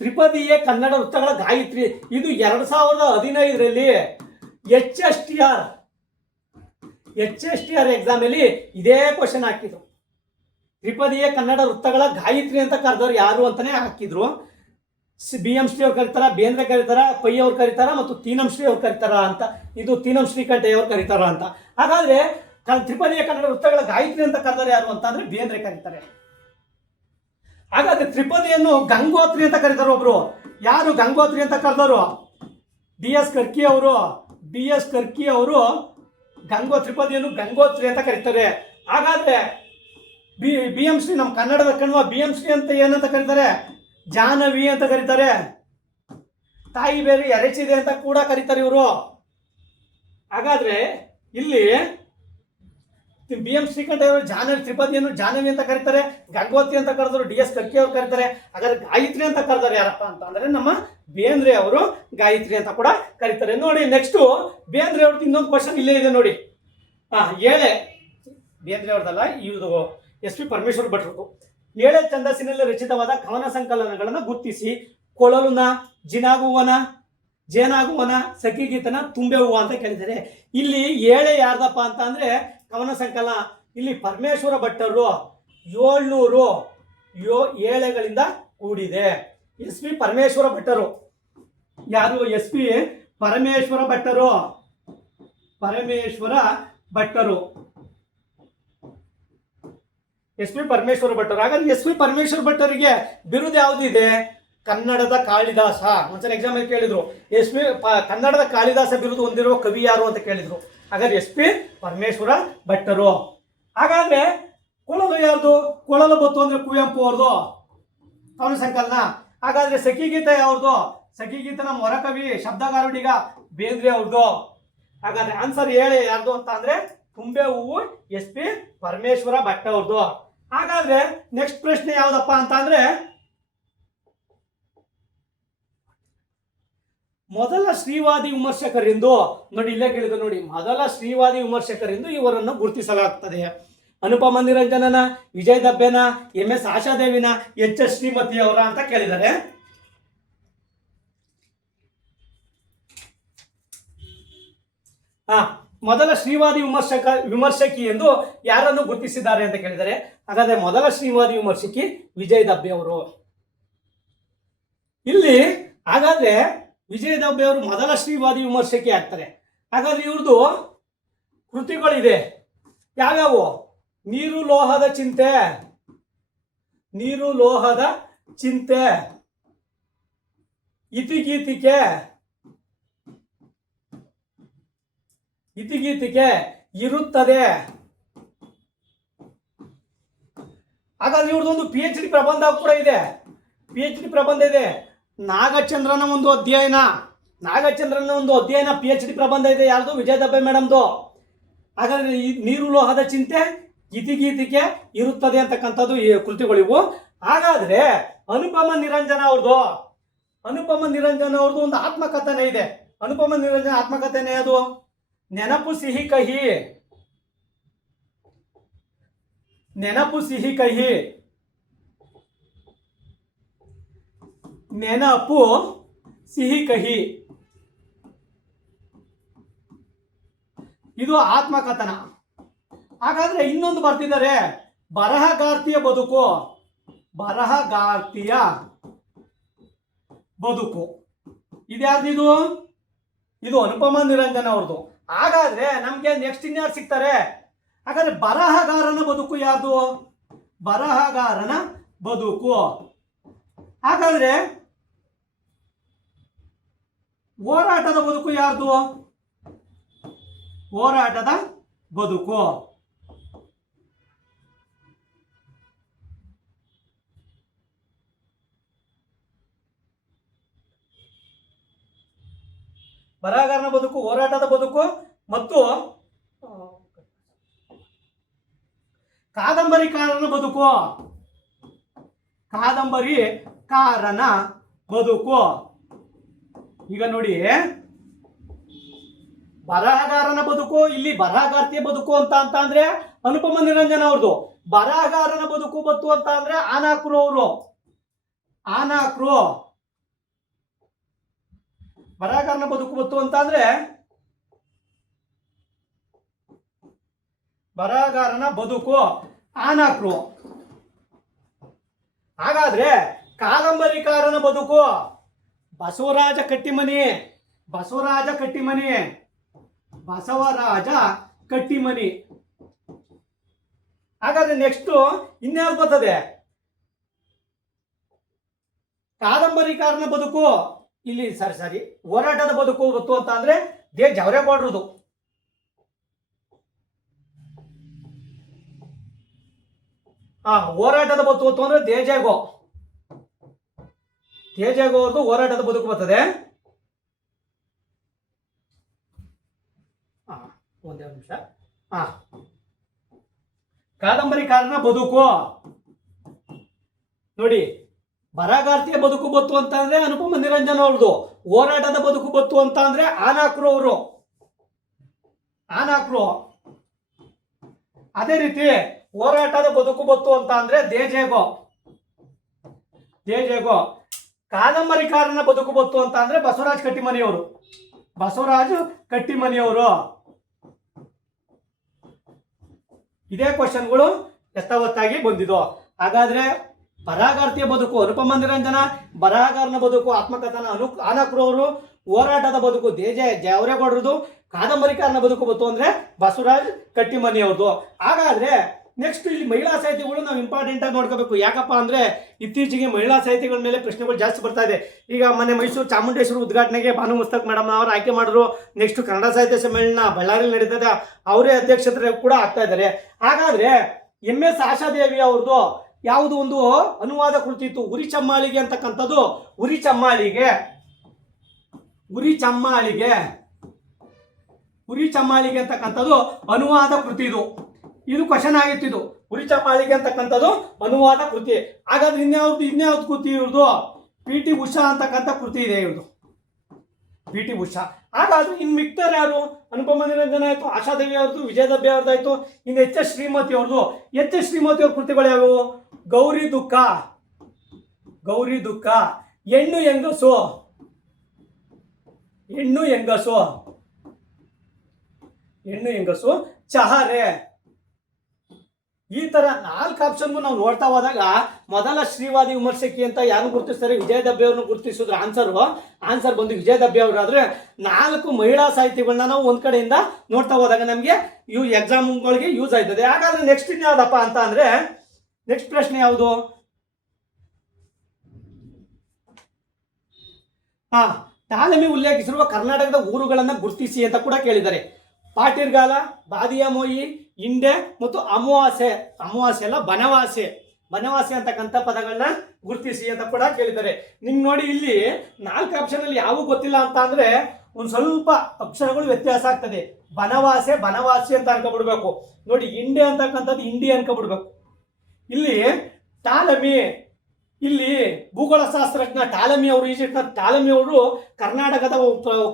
ತ್ರಿಪದಿಯ ಕನ್ನಡ ವೃತ್ತಗಳ ಗಾಯತ್ರಿ ಇದು 2015ರಲ್ಲಿ HSTR ಎಕ್ಸಾಮ್ ಅಲ್ಲಿ ಇದೇ ಕ್ವಶನ್ ಹಾಕಿದ್ರು. ತ್ರಿಪದಿಯ ಕನ್ನಡ ವೃತ್ತಗಳ ಗಾಯತ್ರಿ ಅಂತ ಕರೆದವ್ರು ಯಾರು ಅಂತಾನೆ ಹಾಕಿದ್ರು. BM ಶ್ರೀ ಅವ್ರು ಕರೀತಾರ, ಬೇಂದ್ರೆ ಕರೀತಾರ, ಪೈ ಅವ್ರು ಕರೀತಾರ ಮತ್ತು ತೀನಂ ಶ್ರೀ ಅವ್ರು ಕರೀತಾರ ಅಂತ. ಇದು ತೀನಂ ಶ್ರೀಕಂಠೆ ಅವ್ರು ಕರೀತಾರ ಅಂತ. ಹಾಗಾದ್ರೆ ತ್ರಿಪದಿಯ ಕನ್ನಡ ವೃತ್ತಗಳ ಗಾಯತ್ರಿ ಅಂತ ಕರೆದವ್ರು ಯಾರು ಅಂತ ಅಂದ್ರೆ ಬೇಂದ್ರೆ ಕರೀತಾರೆ. ಹಾಗಾದ್ರೆ ತ್ರಿಪದಿಯನ್ನು ಗಂಗೋತ್ರಿ ಅಂತ ಕರೀತಾರೆ. ಒಬ್ರು ಯಾರು ಗಂಗೋತ್ರಿ ಅಂತ ಕರೆದವರು? DS ಕರ್ಕಿ ಅವರು ತ್ರಿಪದಿಯನ್ನು ಗಂಗೋತ್ರಿ ಅಂತ ಕರೀತಾರೆ. ಹಾಗಾದ್ರೆ BM ಶ್ರೀ ನಮ್ಮ ಕನ್ನಡದ ಕಣ್ವ BM ಶ್ರೀ ಅಂತ ಏನಂತ ಕರೀತಾರೆ? ಜಾಹ್ನವಿ ಅಂತ ಕರೀತಾರೆ. ತಾಯಿ ಬೇರೆ ಎರಚಿದೆ ಅಂತ ಕೂಡ ಕರೀತಾರೆ ಇವರು. ಹಾಗಾದ್ರೆ ಇಲ್ಲಿ BM ಶ್ರೀಕಂಠ ಅವರು ತ್ರಿಪದಿಯನ್ನು ಜಾಹ್ನವಿ ಅಂತ ಕರೀತಾರೆ, ಗಂಗೋತ್ರಿ ಅಂತ ಕರೆದ್ರು, DS ಕರ್ಕಿ ಅವರು ಕರೀತಾರೆ. ಹಾಗಾದ್ರೆ ಗಾಯತ್ರಿ ಅಂತ ಕರೆದಾರೆ ಯಾರಪ್ಪ ಅಂತ ಅಂದ್ರೆ ನಮ್ಮ ಬೇಂದ್ರೆ ಅವರು ಗಾಯತ್ರಿ ಅಂತ ಕೂಡ ಕರೀತಾರೆ. ನೋಡಿ ನೆಕ್ಸ್ಟ್ ಬೇಂದ್ರೆ ಅವ್ರದ್ದು ಇನ್ನೊಂದು ಕ್ವಶನ್ ಇಲ್ಲೇ ಇದೆ ನೋಡಿ. ಏಳೆ ಬೇಂದ್ರೆ ಅವ್ರದಲ್ಲ, ಇವ್ರದು SP ಪರಮೇಶ್ವರ್ ಭಟ್ರದು. 7 ಛಂದಸ್ಸಿನಲ್ಲಿ ರಚಿತವಾದ ಕವನ ಸಂಕಲನಗಳನ್ನು ಗುರ್ತಿಸಿ ಕೊಳಲುನ, ಜಿನಾಗುವನ, ಜೇನಾಗುವನ, ಸಖಿಗೀತನ, ತುಂಬೆ ಹೂವ ಅಂತ ಕೇಳಿದ್ದಾರೆ. ಇಲ್ಲಿ 7 ಯಾರ್ದಪ್ಪ ಅಂತ ಅಂದ್ರೆ ಕವನ ಸಂಕಲನ. ಇಲ್ಲಿ ಪರಮೇಶ್ವರ ಭಟ್ಟರು 700 ಏಳೆಗಳಿಂದ ಕೂಡಿದೆ. SP ಪರಮೇಶ್ವರ ಭಟ್ಟರು ಯಾರು? SP ಪರಮೇಶ್ವರ ಭಟ್ಟರು. SP ಪರಮೇಶ್ವರ ಭಟ್ಟರು. ಹಾಗಾದ್ರೆ SP ಪರಮೇಶ್ವರ ಭಟ್ಟರಿಗೆ ಬಿರುದು ಯಾವುದಿದೆ? ಕನ್ನಡದ ಕಾಳಿದಾಸ. ಒಂದ್ಸಲ ಎಕ್ಸಾಮ್ ಅಲ್ಲಿ ಕೇಳಿದ್ರು ಕನ್ನಡದ ಕಾಳಿದಾಸ ಬಿರುದು ಹೊಂದಿರುವ ಕವಿ ಯಾರು ಅಂತ ಕೇಳಿದ್ರು. ಹಾಗಾದ್ರೆ SP ಪರಮೇಶ್ವರ ಭಟ್ಟರು. ಹಾಗಾದ್ರೆ ಕೊಳಲು ಯಾರ್ದು? ಕೊಳಲು ಬತ್ತು ಅಂದ್ರೆ ಕುವೆಂಪು ಅವ್ರದ್ದು ಕವನ ಸಂಕಲನ. ಹಾಗಾದ್ರೆ ಸಖಿಗೀತ ಯಾವ್ದು? ಸಖಿಗೀತನ ಮೊರಕವಿ ಶಬ್ದಗಾರುಡಿಗ ಬೇಂದ್ರೆ ಅವ್ರದ್ದು. ಹಾಗಾದ್ರೆ ಆನ್ಸರ್ 7 ಯಾರ್ದು ಅಂತ ಅಂದ್ರೆ ತುಂಬೆ ಹೂವು SP ಪರಮೇಶ್ವರ ಭಟ್ಟ ಅವ್ರದ್ದು. ಹಾಗಾದ್ರೆ ನೆಕ್ಸ್ಟ್ ಪ್ರಶ್ನೆ ಯಾವ್ದಪ್ಪ ಅಂತ ಅಂದ್ರೆ ಮೊದಲ ಶ್ರೀವಾದಿ ವಿಮರ್ಶಕರೆಂದು ನೋಡಿ ಇಲ್ಲೇ ಕೇಳಿದ್ರು ನೋಡಿ. ಮೊದಲ ಶ್ರೀವಾದಿ ವಿಮರ್ಶಕರೆಂದು ಇವರನ್ನು ಗುರುತಿಸಲಾಗುತ್ತದೆ. ಅನುಪಮ ನಿರಂಜನನ, ವಿಜಯ್ ದಬ್ಬೆನ, MS ಆಶಾದೇವಿನ, HS ಶ್ರೀಮತಿ ಅವರ ಅಂತ ಕೇಳಿದ್ದಾರೆ. ಮೊದಲ ಶ್ರೀವಾದಿ ವಿಮರ್ಶಕಿ ಎಂದು ಯಾರನ್ನು ಗುರುತಿಸಿದ್ದಾರೆ ಅಂತ ಕೇಳಿದರೆ, ಹಾಗಾದ್ರೆ ಮೊದಲ ಶ್ರೀವಾದಿ ವಿಮರ್ಶಕಿ ವಿಜಯ್ ದಬ್ಬೆ ಅವರು. ಇಲ್ಲಿ ಹಾಗಾದ್ರೆ ವಿಜಯ್ ದಬ್ಬೆ ಅವರು ಮೊದಲ ಶ್ರೀವಾದಿ ವಿಮರ್ಶಕಿ ಆಗ್ತಾರೆ. ಹಾಗಾದ್ರೆ ಇವ್ರದ್ದು ಕೃತಿಗಳಿದೆ ಯಾವ್ಯಾವು? ನೀರು ಲೋಹದ ಚಿಂತೆ, ಇತಿಗೀತಿಕೆ, ಇರುತ್ತದೆ. ಹಾಗಾದ್ರೆ ಇವ್ರದೊಂದು PhD ಪ್ರಬಂಧ ಕೂಡ ಇದೆ. ನಾಗಚಂದ್ರನ ಒಂದು ಅಧ್ಯಯನ PhD ಪ್ರಬಂಧ ಇದೆ. ಯಾರ್ದು? ವಿಜಯ್ ದಬ್ಬೆ ಮೇಡಮ್ದು. ಹಾಗಾದ್ರೆ ನೀರು ಲೋಹದ ಚಿಂತೆ, ಇತಿಗೀತಿಕೆ, ಇರುತ್ತದೆ ಅಂತಕ್ಕಂಥದ್ದು ಈ ಕೃತಿಗಳಿವು. ಹಾಗಾದ್ರೆ ಅನುಪಮ ನಿರಂಜನ ಅವ್ರದ್ದು ಒಂದು ಆತ್ಮಕಥನ ಇದೆ. ಅನುಪಮ ನಿರಂಜನ ಆತ್ಮಕಥನೆ ಅದು ನೆನಪು ಸಿಹಿ ಕಹಿ. ನೆನಪು, ಸಿಹಿ ಕಹಿ. ಇದು ಆತ್ಮಕಥನ. ಹಾಗಾದ್ರೆ ಇನ್ನೊಂದು ಬರ್ತಿದ್ದಾರೆ, ಬರಹಗಾರ್ತಿಯ ಬದುಕು. ಬರಹಗಾರ್ತಿಯ ಬದುಕು ಇದ್ಯಾರ್ದಿದು? ಇದು ಅನುಪಮ ನಿರಂಜನ್ ಅವ್ರದ್ದು. ಹಾಗಾದ್ರೆ ನಮ್ಗೆ ನೆಕ್ಸ್ಟ್ ಇನ್ಯಾರು ಸಿಗ್ತಾರೆ? ಹಾಗಾದ್ರೆ ಬರಹಗಾರನ ಬದುಕು ಯಾರ್ದು? ಬರಹಗಾರನ ಬದುಕು. ಹಾಗಾದ್ರೆ ಹೋರಾಟದ ಬದುಕು ಯಾರ್ದು? ಹೋರಾಟದ ಬದುಕು. ಬರಹಗಾರನ ಬದುಕು, ಹೋರಾಟದ ಬದುಕು ಮತ್ತು ಕಾದಂಬರಿಕಾರನ ಬದುಕು. ಕಾದಂಬರಿಕಾರನ ಬದುಕು. ಈಗ ನೋಡಿ, ಬರಹಗಾರನ ಬದುಕು, ಇಲ್ಲಿ ಬರಹಗಾರ್ತಿಯ ಬದುಕು ಅಂತ ಅಂದ್ರೆ ಅನುಪಮ ನಿರಂಜನ್ ಅವ್ರದ್ದು. ಬರಹಗಾರನ ಬದುಕು ಬತ್ತು ಅಂತ ಅಂದ್ರೆ ಆನಾಕ್ರು ಅವರು. ಆನಾಕ್ರು ಬರಹಗಾರನ ಬದುಕು ಬತ್ತು ಅಂತ ಅಂದ್ರೆ ಬರಹಗಾರನ ಬದುಕು ಆನಾಕ್ರು. ಹಾಗಾದ್ರೆ ಕಾದಂಬರಿಕಾರನ ಬದುಕು ಬಸವರಾಜ ಕಟ್ಟಿಮನಿ. ಬಸವರಾಜ ಕಟ್ಟಿಮನಿ. ಬಸವರಾಜ ಕಟ್ಟಿಮನಿ. ಹಾಗಾದ್ರೆ ನೆಕ್ಸ್ಟ್ ಇನ್ಯಾರು ಬರ್ತದೆ? ಕಾದಂಬರಿಕಾರನ ಬದುಕು ಇಲ್ಲಿ ಸರಿ ಹೋರಾಟದ ಬದುಕು ಗೊತ್ತು ಅಂತ ಅಂದ್ರೆ ಜವರೇಗೌಡರದು. ಹೋರಾಟದ ಬದುಕು ಅಂದ್ರೆ ದೇಜೇಗೋ ಅವ್ರದ್ದು ಹೋರಾಟದ ಬದುಕು ಬರ್ತದೆ. ಒಂದೇ ನಿಮಿಷ. ಕಾದಂಬರಿಕಾರನ ಬದುಕು ನೋಡಿ, ಬರಹಗಾರ್ತಿಯ ಬದುಕು ಬತ್ತು ಅಂತ ಅಂದ್ರೆ ಅನುಪಮ ನಿರಂಜನ್ ಅವ್ರದ್ದು. ಹೋರಾಟದ ಬದುಕು ಬತ್ತು ಅಂತ ಅಂದ್ರೆ ಆನಾಕ್ರು ಅವರು. ಆನಾಕ್ರು. ಅದೇ ರೀತಿ ಹೋರಾಟದ ಬದುಕು ಬತ್ತು ಅಂತ ಅಂದ್ರೆ ದೇಜೇಗೋ. ಕಾದಂಬರಿಕಾರನ ಬದುಕು ಬತ್ತು ಅಂತ ಅಂದ್ರೆ ಬಸವರಾಜ ಕಟ್ಟಿಮನಿಯವರು. ಬಸವರಾಜ ಕಟ್ಟಿಮನಿಯವರು. ಇದೇ ಕ್ವಶನ್ಗಳು ಯಥಾವತ್ತಾಗಿ ಬಂದಿದ್ದು. ಹಾಗಾದ್ರೆ ಬರಹಗಾರ್ತಿಯ ಬದುಕು ಅನುಪಮ ನಿರಂಜನ, ಬರಹಗಾರನ ಬದುಕು ಆತ್ಮಕಥನ ಆನಕ್ರು ಅವರು, ಹೋರಾಟದ ಬದುಕು ಜವರೇಗೌಡರದು, ಕಾದಂಬರಿಕಾರನ ಬದುಕು ಬತ್ತು ಅಂದ್ರೆ ಬಸವರಾಜ್ ಕಟ್ಟಿಮನಿ ಅವ್ರದ್ದು. ಹಾಗಾದ್ರೆ ನೆಕ್ಸ್ಟ್ ಇಲ್ಲಿ ಮಹಿಳಾ ಸಾಹಿತಿಗಳು ನಾವು ಇಂಪಾರ್ಟೆಂಟ್ ಆಗಿ ನೋಡ್ಕೋಬೇಕು. ಯಾಕಪ್ಪ ಅಂದ್ರೆ ಇತ್ತೀಚೆಗೆ ಮಹಿಳಾ ಸಾಹಿತಿಗಳ ಮೇಲೆ ಪ್ರಶ್ನೆಗಳು ಜಾಸ್ತಿ ಬರ್ತಾ ಇದೆ. ಈಗ ಮೊನ್ನೆ ಮೈಸೂರು ಚಾಮುಂಡೇಶ್ವರಿ ಉದ್ಘಾಟನೆಗೆ ಭಾನು ಮುಸ್ತಕ್ ಮೇಡಮ್ ಅವರು ಆಯ್ಕೆ ಮಾಡಿದ್ರು. ನೆಕ್ಸ್ಟ್ ಕನ್ನಡ ಸಾಹಿತ್ಯ ಸಮ್ಮೇಳನ ಬಳ್ಳಾರಿಯಲ್ಲಿ ನಡೀತದೆ, ಅವರೇ ಅಧ್ಯಕ್ಷತೆ ಕೂಡ ಆಗ್ತಾ ಇದ್ದಾರೆ. ಹಾಗಾದ್ರೆ MS ಆಶಾದೇವಿ ಅವ್ರದ್ದು ಯಾವುದು ಒಂದು ಅನುವಾದ ಕೃತಿ ಇತ್ತು, ಉರಿ ಚಮ್ಮಾಳಿಗೆ ಅಂತಕ್ಕಂಥದ್ದು. ಉರಿ ಚಮ್ಮಾಳಿಗೆ ಅಂತಕ್ಕಂಥದ್ದು ಅನುವಾದ ಕೃತಿ. ಇದು ಕ್ವಶನ್ ಆಗಿತ್ತು. ಉರಿ ಚಮ್ಮಾಳಿಗೆ ಅಂತಕ್ಕಂಥದ್ದು ಅನುವಾದ ಕೃತಿ. ಹಾಗಾದ್ರೆ ಇನ್ಯಾವ್ದು ಕೃತಿ ಇವ್ರದ್ದು? PT ಉಷಾ ಅಂತಕ್ಕಂಥ ಕೃತಿ ಇದೆ ಇವ್ರದ್ದು, PT ಉಷಾ. ಹಾಗಾದ್ರೆ ಇನ್ನು ಮಿಕ್ತರ್ ಯಾರು? ಅನುಪಮ ನಿರಂಜನ ಆಯ್ತು, ಆಶಾದೇವಿ ಅವ್ರದ್ದು, ವಿಜಯದಬ್ಬೆ ಅವ್ರದ್ದಾಯ್ತು. ಇನ್ನು HS ಶ್ರೀಮತಿ ಅವ್ರದ್ದು. HS ಶ್ರೀಮತಿ ಅವ್ರ ಕೃತಿಗಳು ಯಾವುವು? ಗೌರಿ ದುಃಖ, ಹೆಣ್ಣು ಹೆಂಗಸು, ಚಹರೆ. ಈ ತರ 4 ಆಪ್ಷನ್ಗೂ ನಾವು ನೋಡ್ತಾ ಹೋದಾಗ ಮೊದಲ ಶ್ರೀವಾದಿ ವಿಮರ್ಶಕಿ ಅಂತ ಯಾರು ಗುರುತಿಸ್ತಾರೆ? ವಿಜಯದಬ್ಬೆ ಅವ್ರನ್ನ ಗುರುತಿಸಿದ್ರೆ ಆನ್ಸರ್ ಬಂದು ವಿಜಯದಬ್ಬೆ ಅವರು. ಆದ್ರೆ 4 ಮಹಿಳಾ ಸಾಹಿತಿಗಳನ್ನ ನಾವು ಒಂದ್ ಕಡೆಯಿಂದ ನೋಡ್ತಾ ಹೋದಾಗ ನಮಗೆ ಎಕ್ಸಾಮ್ಗಳಿಗೆ ಯೂಸ್ ಆಯ್ತದೆ. ಹಾಗಾದ್ರೆ ನೆಕ್ಸ್ಟ್ ಇನ್ಯಾವುದಪ್ಪ ಅಂತ ಅಂದ್ರೆ ನೆಕ್ಸ್ಟ್ ಪ್ರಶ್ನೆ ಯಾವುದು? ತಾಲಮಿ ಉಲ್ಲೇಖಿಸಿರುವ ಕರ್ನಾಟಕದ ಊರುಗಳನ್ನ ಗುರುತಿಸಿ ಅಂತ ಕೂಡ ಕೇಳಿದ್ದಾರೆ. ಪಾಟಿರ್ಗಾಲ, ಬಾದಿಯಾಮೋಯಿ, ಇಂಡೆ ಮತ್ತು ಅಮಾವಾಸ್ಯೆ ಅಲ್ಲ ಬನವಾಸೆ ಅಂತಕ್ಕಂಥ ಪದಗಳನ್ನ ಗುರುತಿಸಿ ಅಂತ ಕೂಡ ಕೇಳಿದ್ದಾರೆ. ನಿಮ್ಗೆ ನೋಡಿ ಇಲ್ಲಿ 4 ಆಪ್ಷನ್ ಅಲ್ಲಿ ಯಾವ ಗೊತ್ತಿಲ್ಲ ಅಂತ ಅಂದ್ರೆ ಒಂದು ಸ್ವಲ್ಪ ಅಕ್ಷರಗಳು ವ್ಯತ್ಯಾಸ ಆಗ್ತದೆ. ಬನವಾಸಿ ಅಂತ ಅನ್ಕೊಬಿಡ್ಬೇಕು ನೋಡಿ. ಇಂಡೆ ಅಂತಕ್ಕಂಥದ್ದು ಇಂಡಿ ಅನ್ಕೊಬಿಡ್ಬೇಕು. ಇಲ್ಲಿ ಟಾಲಮಿ, ಇಲ್ಲಿ ಭೂಗೋಳ ಶಾಸ್ತ್ರಜ್ಞ ಟಾಲಮಿ ಅವರು, ಈಜಿಪ್ಟ್ನ ಟಾಲಮಿ ಅವರು ಕರ್ನಾಟಕದ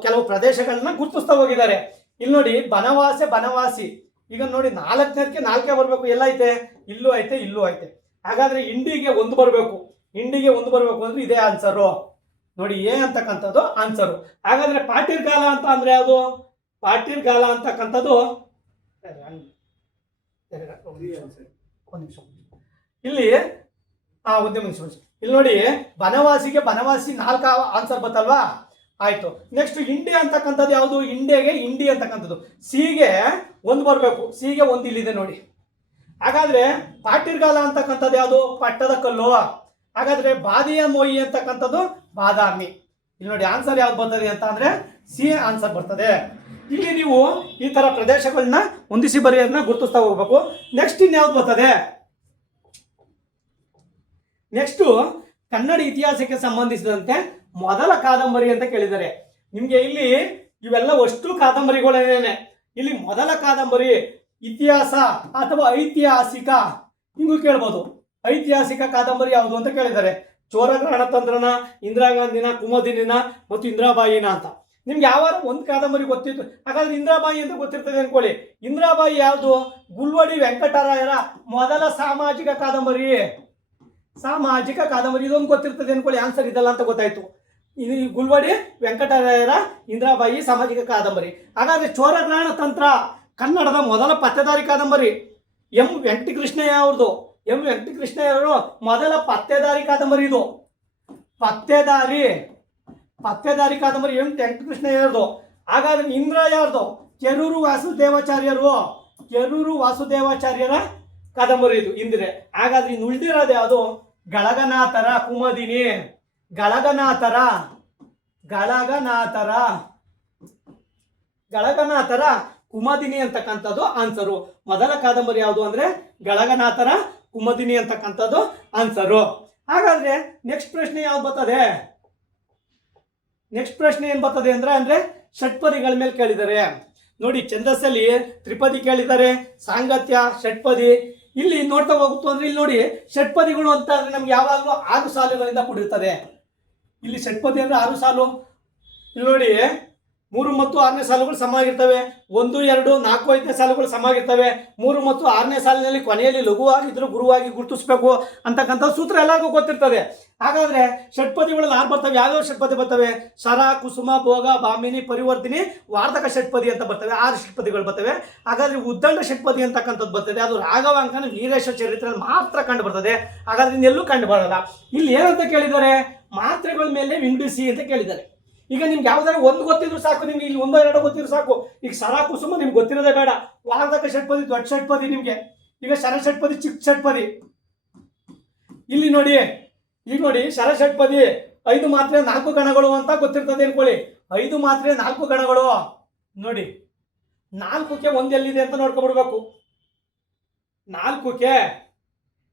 ಕೆಲವು ಪ್ರದೇಶಗಳನ್ನ ಗುರುತಿಸ್ತಾ ಹೋಗಿದ್ದಾರೆ. ಇಲ್ಲಿ ನೋಡಿ ಬನವಾಸಿ. ಈಗ ನೋಡಿ 4ನೇದಕ್ಕೆ 4 ಬರಬೇಕು. ಎಲ್ಲೈತೆ? ಇಲ್ಲೂ ಐತೆ. ಹಾಗಾದ್ರೆ ಇಂಡಿಗೆ 1 ಬರಬೇಕು. ಅಂದ್ರೆ ಇದೇ ಆನ್ಸರು. ನೋಡಿ ಎ ಅಂತಕ್ಕಂಥದ್ದು ಆನ್ಸರು. ಹಾಗಾದ್ರೆ ಪಾಟೀರ್ಗಾಲ ಅಂತ ಅಂದ್ರೆ ಯಾವುದು? ಪಾಟೀರ್ಗಾಲ ಅಂತಕ್ಕಂಥದ್ದು ಇಲ್ಲಿ ಒಂದು ನಿಮಿಷ ಇಲ್ಲಿ ನೋಡಿ, ಬನವಾಸಿಗೆ ಬನವಾಸಿ 4 ಆನ್ಸರ್ ಬತ್ತಲ್ವಾ? ಆಯ್ತು. ನೆಕ್ಸ್ಟ್ ಇಂಡಿ ಅಂತಕ್ಕಂಥದ್ದು ಯಾವುದು? ಇಂಡಿಗೆ ಇಂಡಿ ಅಂತಕ್ಕಂಥದ್ದು. ಸಿಗೆ 1 ಬರಬೇಕು, ಸಿಗೆ 1 ಇಲ್ಲಿದೆ ನೋಡಿ. ಹಾಗಾದ್ರೆ ಪಾಟೀರ್ಗಾಲ ಅಂತಕ್ಕಂಥದ್ದು ಯಾವುದು? ಪಟ್ಟದ ಕಲ್ಲು. ಹಾಗಾದ್ರೆ ಬಾದಿಯ ಮೊಯಿ ಅಂತಕ್ಕಂಥದ್ದು ಬಾದಾಮಿ. ಇಲ್ಲಿ ನೋಡಿ ಆನ್ಸರ್ ಯಾವ್ದು ಬರ್ತದೆ ಅಂತ ಅಂದ್ರೆ ಸಿ ಆನ್ಸರ್ ಬರ್ತದೆ. ಇಲ್ಲಿ ನೀವು ಈ ತರ ಪ್ರದೇಶಗಳನ್ನ ಹೊಂದಿಸಿ ಬರೆಯೋದನ್ನ ಗುರುತಿಸ್ತಾ ಹೋಗ್ಬೇಕು. ನೆಕ್ಸ್ಟ್ ಇನ್ಯಾವ್ದು ಬರ್ತದೆ? ನೆಕ್ಸ್ಟ್ ಕನ್ನಡ ಇತಿಹಾಸಕ್ಕೆ ಸಂಬಂಧಿಸಿದಂತೆ ಮೊದಲ ಕಾದಂಬರಿ ಅಂತ ಕೇಳಿದ್ದಾರೆ ನಿಮ್ಗೆ. ಇಲ್ಲಿ ಇವೆಲ್ಲ ಅಷ್ಟು ಕಾದಂಬರಿಗಳೇನೆ. ಇಲ್ಲಿ ಮೊದಲ ಕಾದಂಬರಿ ಇತಿಹಾಸ ಅಥವಾ ಐತಿಹಾಸಿಕ ಹಿಂಗೂ ಕೇಳ್ಬೋದು. ಐತಿಹಾಸಿಕ ಕಾದಂಬರಿ ಯಾವುದು ಅಂತ ಕೇಳಿದ್ದಾರೆ. ಚೋರಗ್ರಹಣತಂತ್ರನ, ಇಂದಿರಾ ಗಾಂಧಿನ, ಕುಮುದಿನಿನ ಮತ್ತು ಇಂದಿರಾಬಾಯಿನ ಅಂತ. ನಿಮ್ಗೆ ಯಾವ ಒಂದು ಕಾದಂಬರಿ ಗೊತ್ತಿತ್ತು? ಹಾಗಾದ್ರೆ ಇಂದಿರಾಬಾಯಿ ಅಂತ ಗೊತ್ತಿರ್ತದೆ ಅನ್ಕೊಳ್ಳಿ. ಇಂದಿರಾಬಾಯಿ ಯಾವುದು? ಗುಲ್ವಡಿ ವೆಂಕಟರಾಯರ ಮೊದಲ ಸಾಮಾಜಿಕ ಕಾದಂಬರಿ. ಸಾಮಾಜಿಕ ಕಾದಂಬರಿ ಇದೊಂದು ಗೊತ್ತಿರ್ತದೆ ಅನ್ಕೊಳ್ಳಿ. ಆನ್ಸರ್ ಇದಲ್ಲ ಅಂತ ಗೊತ್ತಾಯ್ತು. ಇದು ಗುಲ್ವಡಿ ವೆಂಕಟರಾಯರ ಇಂದಿರಾಬಾಯಿ ಸಾಮಾಜಿಕ ಕಾದಂಬರಿ. ಹಾಗಾದ್ರೆ ಚೋರಗ್ರಹಣ ತಂತ್ರ ಕನ್ನಡದ ಮೊದಲ ಪತ್ತೆದಾರಿ ಕಾದಂಬರಿ. ಎಂ ವೆಂಕಟಕೃಷ್ಣಯ್ಯ ಅವ್ರದ್ದು. ಎಂ ವೆಂಕಟಕೃಷ್ಣಯ್ಯವರು ಮೊದಲ ಪತ್ತೆದಾರಿ ಕಾದಂಬರಿ ಇದು. ಪತ್ತೆದಾರಿ ಕಾದಂಬರಿ ಎಂ ವೆಂಕಟಕೃಷ್ಣಯ್ಯರದು. ಹಾಗಾದ್ರೆ ಇಂದ್ರ ಯಾರ್ದು? ಕೆರೂರು ವಾಸುದೇವಾಚಾರ್ಯರ ಕಾದಂಬರಿ ಇದು ಇಂದಿರೆ. ಹಾಗಾದ್ರೆ ಇನ್ನು ಉಳಿದಿರೋದು ಯಾವುದು? ಗಳಗನಾಥರ ಕುಮುದಿನಿ. ಗಳಗನಾಥರ ಕುಮುದಿನಿ ಅಂತಕ್ಕಂಥದ್ದು ಆನ್ಸರು. ಮೊದಲ ಕಾದಂಬರಿ ಯಾವುದು ಅಂದ್ರೆ ಗಳಗನಾಥರ ಕುಮುದಿನಿ ಅಂತಕ್ಕಂಥದ್ದು ಆನ್ಸರು. ಹಾಗಾದ್ರೆ ನೆಕ್ಸ್ಟ್ ಪ್ರಶ್ನೆ ಯಾವ್ದು ಬರ್ತದೆ? ನೆಕ್ಸ್ಟ್ ಪ್ರಶ್ನೆ ಏನ್ ಬರ್ತದೆ ಅಂದ್ರೆ ಷಟ್ಪದಿಗಳ ಮೇಲೆ ಕೇಳಿದ್ದಾರೆ ನೋಡಿ. ಛಂದಸ್ಸಲ್ಲಿ ತ್ರಿಪದಿ ಕೇಳಿದ್ದಾರೆ, ಸಾಂಗತ್ಯ, ಷಟ್ಪದಿ. ಇಲ್ಲಿ ನೋಡ್ತಾ ಹೋಗುತ್ತು ಅಂದ್ರೆ ಇಲ್ಲಿ ನೋಡಿ, ಷಟ್ಪದಿಗಳು ಅಂತ ಅಂದ್ರೆ ನಮ್ಗೆ ಯಾವಾಗಲೂ 6 ಸಾಲುಗಳಿಂದ ಕೂಡಿರ್ತದೆ. ಇಲ್ಲಿ ಷಟ್ಪದಿ ಅಂದ್ರೆ 6 ಸಾಲು. ಇಲ್ಲಿ ನೋಡಿ 3 ಮತ್ತು 6ನೇ ಸಾಲುಗಳು ಸಮ ಆಗಿರ್ತವೆ. 1, 2, 4, 5ನೇ ಸಾಲುಗಳು ಸಮ ಆಗಿರ್ತವೆ. 3 ಮತ್ತು 6ನೇ ಸಾಲಿನಲ್ಲಿ ಕೊನೆಯಲ್ಲಿ ಲಘುವಾಗಿದ್ರು ಗುರುವಾಗಿ ಗುರುತಿಸಬೇಕು ಅಂತಕ್ಕಂಥ ಸೂತ್ರ ಎಲ್ಲರಿಗೂ ಗೊತ್ತಿರ್ತದೆ. ಹಾಗಾದ್ರೆ ಷಟ್ಪದಿಗಳಲ್ಲಿ 6 ಬರ್ತವೆ. ಯಾವ್ಯಾವ ಷಟ್ಪದಿ ಬರ್ತವೆ? ಸರ, ಕುಸುಮ, ಭೋಗ, ಭಾಮಿನಿ, ಪರಿವರ್ತಿನಿ, ವಾರ್ಧಕ ಷಟ್ಪದಿ ಅಂತ ಬರ್ತವೆ. 6 ಷಟ್ಪದಿಗಳು ಬರ್ತವೆ. ಹಾಗಾದ್ರೆ ಉದ್ದಂಡ ಷಟ್ಪದಿ ಅಂತಕ್ಕಂಥದ್ದು ಬರ್ತದೆ. ಅದು ರಾಘವಾಂಕನ ವೀರೇಶ ಚರಿತ್ರೆಯಲ್ಲಿ ಮಾತ್ರ ಕಂಡು ಬರ್ತದೆ. ಹಾಗಾದ್ರೆ ಇನ್ನೆಲ್ಲೂ ಕಂಡು ಬರಲ್ಲ. ಇಲ್ಲಿ ಏನಂತ ಕೇಳಿದ್ದಾರೆ? ಮಾತ್ರೆಗಳ ಮೇಲೆ ವಿಂಗಡಿಸಿ ಅಂತ ಕೇಳಿದ್ದಾರೆ. ಈಗ ನಿಮ್ಗೆ ಯಾವ್ದಾದ್ರು ಒಂದು ಗೊತ್ತಿದ್ರು ಸಾಕು. ನಿಮ್ಗೆ ಇಲ್ಲಿ 1, 2 ಗೊತ್ತಿದ್ರು ಸಾಕು. ಈಗ ಸರ, ಕುಸುಮ ನಿಮ್ಗೆ ಗೊತ್ತಿರೋದೇ ಬೇಡ. ವಾರ್ಧಕ ಷಟ್ಪದಿ ದೊಡ್ಡ ಷಟ್ಪದಿ ನಿಮ್ಗೆ. ಈಗ ಶರ ಷಟ್ಪದಿ ಚಿಕ್ಕ ಷಟ್ಪದಿ. ಇಲ್ಲಿ ನೋಡಿ, ಈಗ ನೋಡಿ ಶರ ಷಟ್ಪದಿ 5 ಮಾತ್ರೆ 4 ಗಣಗಳು ಅಂತ ಗೊತ್ತಿರ್ತದೆ ಅನ್ಕೊಳ್ಳಿ. 5 ಮಾತ್ರೆ 4 ಗಣಗಳು ನೋಡಿ. 4ಕ್ಕೆ 1 ಎಲ್ಲಿದೆ ಅಂತ ನೋಡ್ಕೊಬಿಡ್ಬೇಕು. 4ಕ್ಕೆ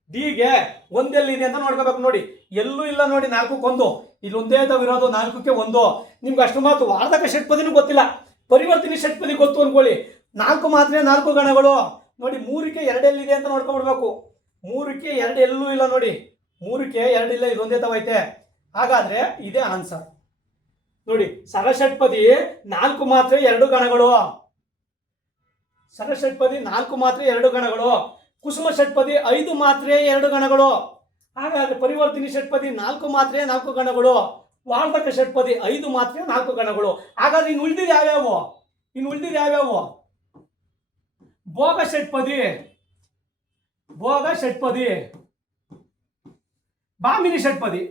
ಡಿಗೆ 1 ಎಲ್ಲಿದೆ ಅಂತ ನೋಡ್ಕೋಬೇಕು. ನೋಡಿ ಎಲ್ಲೂ ಇಲ್ಲ ನೋಡಿ. 4ಕ್ಕೆ 1 ಇಲ್ಲಿ ಒಂದೇ ಇರೋದು. 4ಕ್ಕೆ 1 ನಿಮ್ಗೆ ಅಷ್ಟು ಮಾತು. ವಾರ್ಧಕ ಷಟ್ಪದಿನೂ ಗೊತ್ತಿಲ್ಲ, ಪರಿವರ್ತಿನಿ ಷಟ್ಪದಿ ಗೊತ್ತು ಅನ್ಕೊಳ್ಳಿ. 4 ಮಾತ್ರೆ 4 ಗಣಗಳು ನೋಡಿ. 3ಕ್ಕೆ 2 ಎಲ್ಲಿದೆ ಅಂತ ನೋಡ್ಕೊಂಡ್ಬಿಡ್ಬೇಕು. 3ಕ್ಕೆ 2 ಎಲ್ಲೂ ಇಲ್ಲ ನೋಡಿ. 3ಕ್ಕೆ 2 ಇಲ್ಲ, ಇದೊಂದೇ ತವೈತೆ. ಹಾಗಾದ್ರೆ ಇದೇ ಆನ್ಸರ್ ನೋಡಿ. ಸರಷಟ್ಪದಿ 4 ಮಾತ್ರೆ 2 ಗಣಗಳು. ಸರಷಟ್ಪದಿ 4 ಮಾತ್ರೆ 2 ಗಣಗಳು. ಕುಸುಮ ಷಟ್ಪದಿ 5 ಮಾತ್ರೆ 2 ಗಣಗಳು. ಹಾಗಾದ್ರೆ ಪರಿವರ್ತಿನಿ ಷಟ್ಪದಿ 4 ಮಾತ್ರೆ 4 ಗಣಗಳು. ವಾರ್ಧಕ ಷಟ್ಪದಿ 5 ಮಾತ್ರೆ 4 ಗಣಗಳು. ಹಾಗಾದ್ರೆ ಇನ್ನು ಉಳಿದಿದ್ದು ಯಾವ್ಯಾವು? ಭೋಗ ಷಟ್ಪದಿ, ಭಾಮಿನಿ ಷಟ್ಪದಿ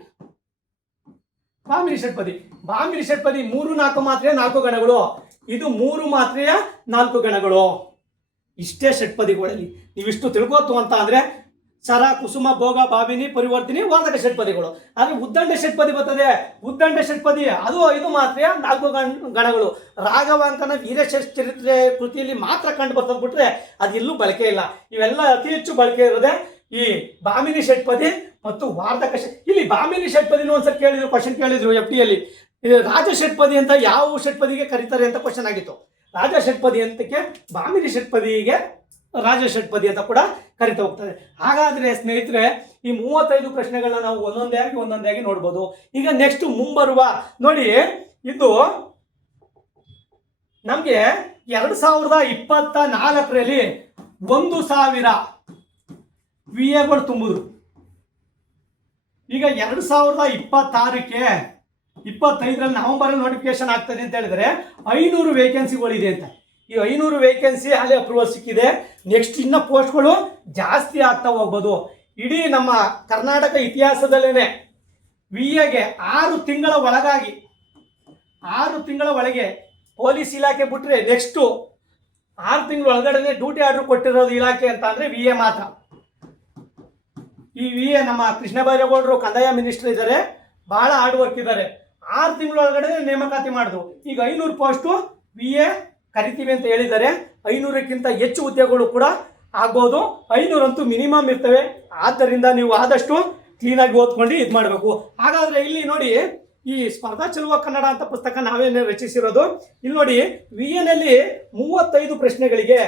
3, 4 ಮಾತ್ರೆಯ 4 ಗಣಗಳು. ಇದು 3 ಮಾತ್ರೆಯ 4 ಗಣಗಳು. ಇಷ್ಟೇ ಷಟ್ಪದಿಗಳಲ್ಲಿ ನೀವಿಷ್ಟು ತಿಳ್ಕೋತು ಅಂತ ಅಂದ್ರೆ ಸರ, ಕುಸುಮ, ಭೋಗ, ಭಾಮಿನಿ, ಪರಿವರ್ತಿನಿ, ವಾರ್ಧಕ ಷಟ್ಪದಿಗಳು. ಆದ್ರೆ ಉದ್ದಂಡ ಷಟ್ಪದಿ ಬರ್ತದೆ. ಉದ್ದಂಡ ಷಟ್ಪದಿ ಅದು 5 ಮಾತ್ರೆಯ 4 ಗಣಗಳು. ರಾಘವಾಂಕನ ವೀರೇಶ ಚರಿತ್ರೆ ಕೃತಿಯಲ್ಲಿ ಮಾತ್ರ ಕಂಡು ಬರ್ತದೆ ಬಿಟ್ರೆ ಅದೆಲ್ಲೂ ಬಳಕೆ ಇಲ್ಲ. ಇವೆಲ್ಲ ಅತಿ ಹೆಚ್ಚು ಬಳಕೆ ಇರೋದೆ ಈ ಭಾಮಿನಿ ಷಟ್ಪದಿ ಮತ್ತು ವಾರ್ಧಕ ಇಲ್ಲಿ ಭಾಮಿನಿ ಷಟ್ಪದಿನ ಒಂದ್ಸಲ ಕೇಳಿದ್ರು, ಕ್ವಶನ್ ಕೇಳಿದ್ರು FD ಯಲ್ಲಿ. ರಾಜ ಷಟ್ಪದಿ ಅಂತ ಯಾವ ಷಟ್ಪದಿಗೆ ಕರೀತಾರೆ ಅಂತ ಕ್ವಶನ್ ಆಗಿತ್ತು. ರಾಜ ಷಟ್ಪದಿ ಅಂತಕ್ಕೆ ಭಾಮಿನಿ ಷಟ್ಪದಿಗೆ ರಾಜ ಷಟ್ಪದಿ ಅಂತ ಕೂಡ ಕರಿತಾ ಹೋಗ್ತದೆ. ಹಾಗಾದ್ರೆ ಸ್ನೇಹಿತರೆ, ಈ 35 ಪ್ರಶ್ನೆಗಳನ್ನ ನಾವು ಒಂದೊಂದೇ ಆಗಿ ನೋಡ್ಬೋದು. ಈಗ ನೆಕ್ಸ್ಟ್ ಮುಂಬರುವ ನೋಡಿ, ಇದು ನಮ್ಗೆ 2024ರಲ್ಲಿ 1000 VAಗಳು ತುಂಬಿದ್ರು. ಈಗ 2026ಕ್ಕೆ 25ರಲ್ಲಿ ನವೆಂಬರಲ್ಲಿ ನೋಟಿಫಿಕೇಶನ್ ಆಗ್ತದೆ ಅಂತ ಹೇಳಿದ್ರೆ 500 ವೇಕೆನ್ಸಿಗಳಿದೆ ಅಂತ. ಈ 500 ವೇಕೆನ್ಸಿ ಅಲ್ಲಿ ಅಪ್ರೂವಲ್ ಸಿಕ್ಕಿದೆ. ನೆಕ್ಸ್ಟ್ ಇನ್ನ ಪೋಸ್ಟ್ಗಳು ಜಾಸ್ತಿ ಆಗ್ತಾ ಹೋಗ್ಬೋದು. ಇಡೀ ನಮ್ಮ ಕರ್ನಾಟಕ ಇತಿಹಾಸದಲ್ಲೇ VAಗೆ 6 ತಿಂಗಳ ಒಳಗೆ ಪೊಲೀಸ್ ಇಲಾಖೆ ಬಿಟ್ಟರೆ ನೆಕ್ಸ್ಟು 6 ತಿಂಗಳ ಒಳಗಡೆ ಡ್ಯೂಟಿ ಆರ್ಡರ್ ಕೊಟ್ಟಿರೋದು ಇಲಾಖೆ ಅಂತ ಅಂದರೆ VA ಮಾತ್ರ. ಈ VA ನಮ್ಮ ಕೃಷ್ಣ ಬೈರೇಗೌಡರು ಕಂದಾಯ ಮಿನಿಸ್ಟರ್ ಇದ್ದಾರೆ, ಭಾಳ ಹಾರ್ಡ್ ವರ್ಕ್ ಇದ್ದಾರೆ. 6 ತಿಂಗಳ ಒಳಗಡೆ ನೇಮಕಾತಿ ಮಾಡಿದ್ರು. ಈಗ 500 ಪೋಸ್ಟು VA ಕರಿತೀವಿ ಅಂತ ಹೇಳಿದ್ದಾರೆ. 500ಕ್ಕಿಂತ ಹೆಚ್ಚು ಹುದ್ದೆಗಳು ಕೂಡ ಆಗ್ಬೋದು. 500 ಅಂತೂ ಮಿನಿಮಮ್ ಇರ್ತವೆ. ಆದ್ದರಿಂದ ನೀವು ಆದಷ್ಟು ಕ್ಲೀನಾಗಿ ಓದ್ಕೊಂಡು ಇದು ಮಾಡಬೇಕು. ಹಾಗಾದರೆ ಇಲ್ಲಿ ನೋಡಿ, ಈ ಸ್ಪರ್ಧಾ ಚೆಲುವ ಕನ್ನಡ ಅಂತ ಪುಸ್ತಕ ನಾವೇನೇ ರಚಿಸಿರೋದು. ಇಲ್ಲಿ ನೋಡಿ, VAನಲ್ಲಿ 35 ಪ್ರಶ್ನೆಗಳಿಗೆ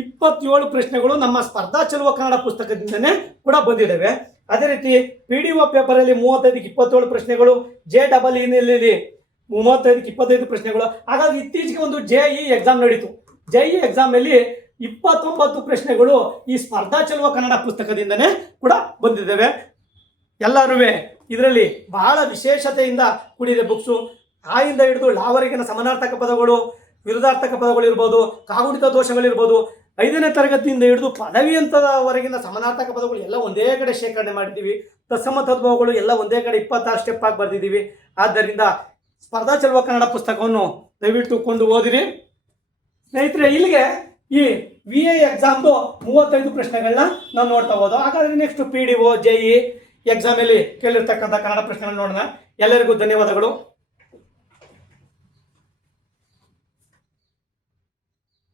27 ಪ್ರಶ್ನೆಗಳು ನಮ್ಮ ಸ್ಪರ್ಧಾ ಚೆಲುವ ಕನ್ನಡ ಪುಸ್ತಕದಿಂದನೇ ಕೂಡ ಬಂದಿದ್ದಾವೆ. ಅದೇ ರೀತಿ PDO ಪೇಪರಲ್ಲಿ 35ಕ್ಕೆ 27 ಪ್ರಶ್ನೆಗಳು, JEEನಲ್ಲಿ 35ಕ್ಕೆ 25 ಪ್ರಶ್ನೆಗಳು. ಹಾಗಾಗಿ ಇತ್ತೀಚೆಗೆ ಒಂದು JEE ಎಕ್ಸಾಮ್ ನಡೀತು. JEE ಎಕ್ಸಾಮಲ್ಲಿ 29 ಪ್ರಶ್ನೆಗಳು ಈ ಸ್ಪರ್ಧಾ ಚೆಲುವ ಕನ್ನಡ ಪುಸ್ತಕದಿಂದನೇ ಕೂಡ ಬಂದಿದ್ದಾವೆ. ಎಲ್ಲರೂ ಇದರಲ್ಲಿ ಬಹಳ ವಿಶೇಷತೆಯಿಂದ ಕೂಡಿದೆ ಬುಕ್ಸು. ಆಯಿಂದ ಹಿಡಿದು ಲಾವರೆಗಿನ ಸಮಾನಾರ್ಥಕ ಪದಗಳು, ವಿರುದ್ಧಾರ್ಥಕ ಪದಗಳು ಇರ್ಬೋದು, ಕಾಗುಣಿತ ದೋಷಗಳಿರ್ಬೋದು, 5ನೇ ತರಗತಿಯಿಂದ ಹಿಡಿದು ಪದವಿ ಹಂತದವರೆಗಿನ ಸಮಾನಾರ್ಥಕ ಪದಗಳು ಎಲ್ಲ ಒಂದೇ ಕಡೆ ಶೇಖರಣೆ ಮಾಡಿದ್ದೀವಿ. ತತ್ಸಮ ತದ್ಭವಗಳು ಎಲ್ಲ ಒಂದೇ ಕಡೆ 26 ಸ್ಟೆಪ್ ಆಗಿ ಬರೆದಿದ್ದೀವಿ. ಆದ್ದರಿಂದ ಸ್ಪರ್ಧಾ ಚೆಲುವ ಕನ್ನಡ ಪುಸ್ತಕವನ್ನು ದಯವಿಟ್ಟು ಕೊಂಡು ಓದಿರಿ ಸ್ನೇಹಿತರೆ. ಇಲ್ಲಿಗೆ ಈ VA ಎಕ್ಸಾಮ್ದು 35 ಪ್ರಶ್ನೆಗಳನ್ನ ನಾವು ನೋಡ್ತಾ ಹೋದೋ. ಹಾಗಾದರೆ ನೆಕ್ಸ್ಟ್ PDO JEE ಎಕ್ಸಾಮಲ್ಲಿ ಕೇಳಿರ್ತಕ್ಕಂಥ ಕನ್ನಡ ಪ್ರಶ್ನೆಗಳನ್ನ ನೋಡೋಣ. ಎಲ್ಲರಿಗೂ ಧನ್ಯವಾದಗಳು.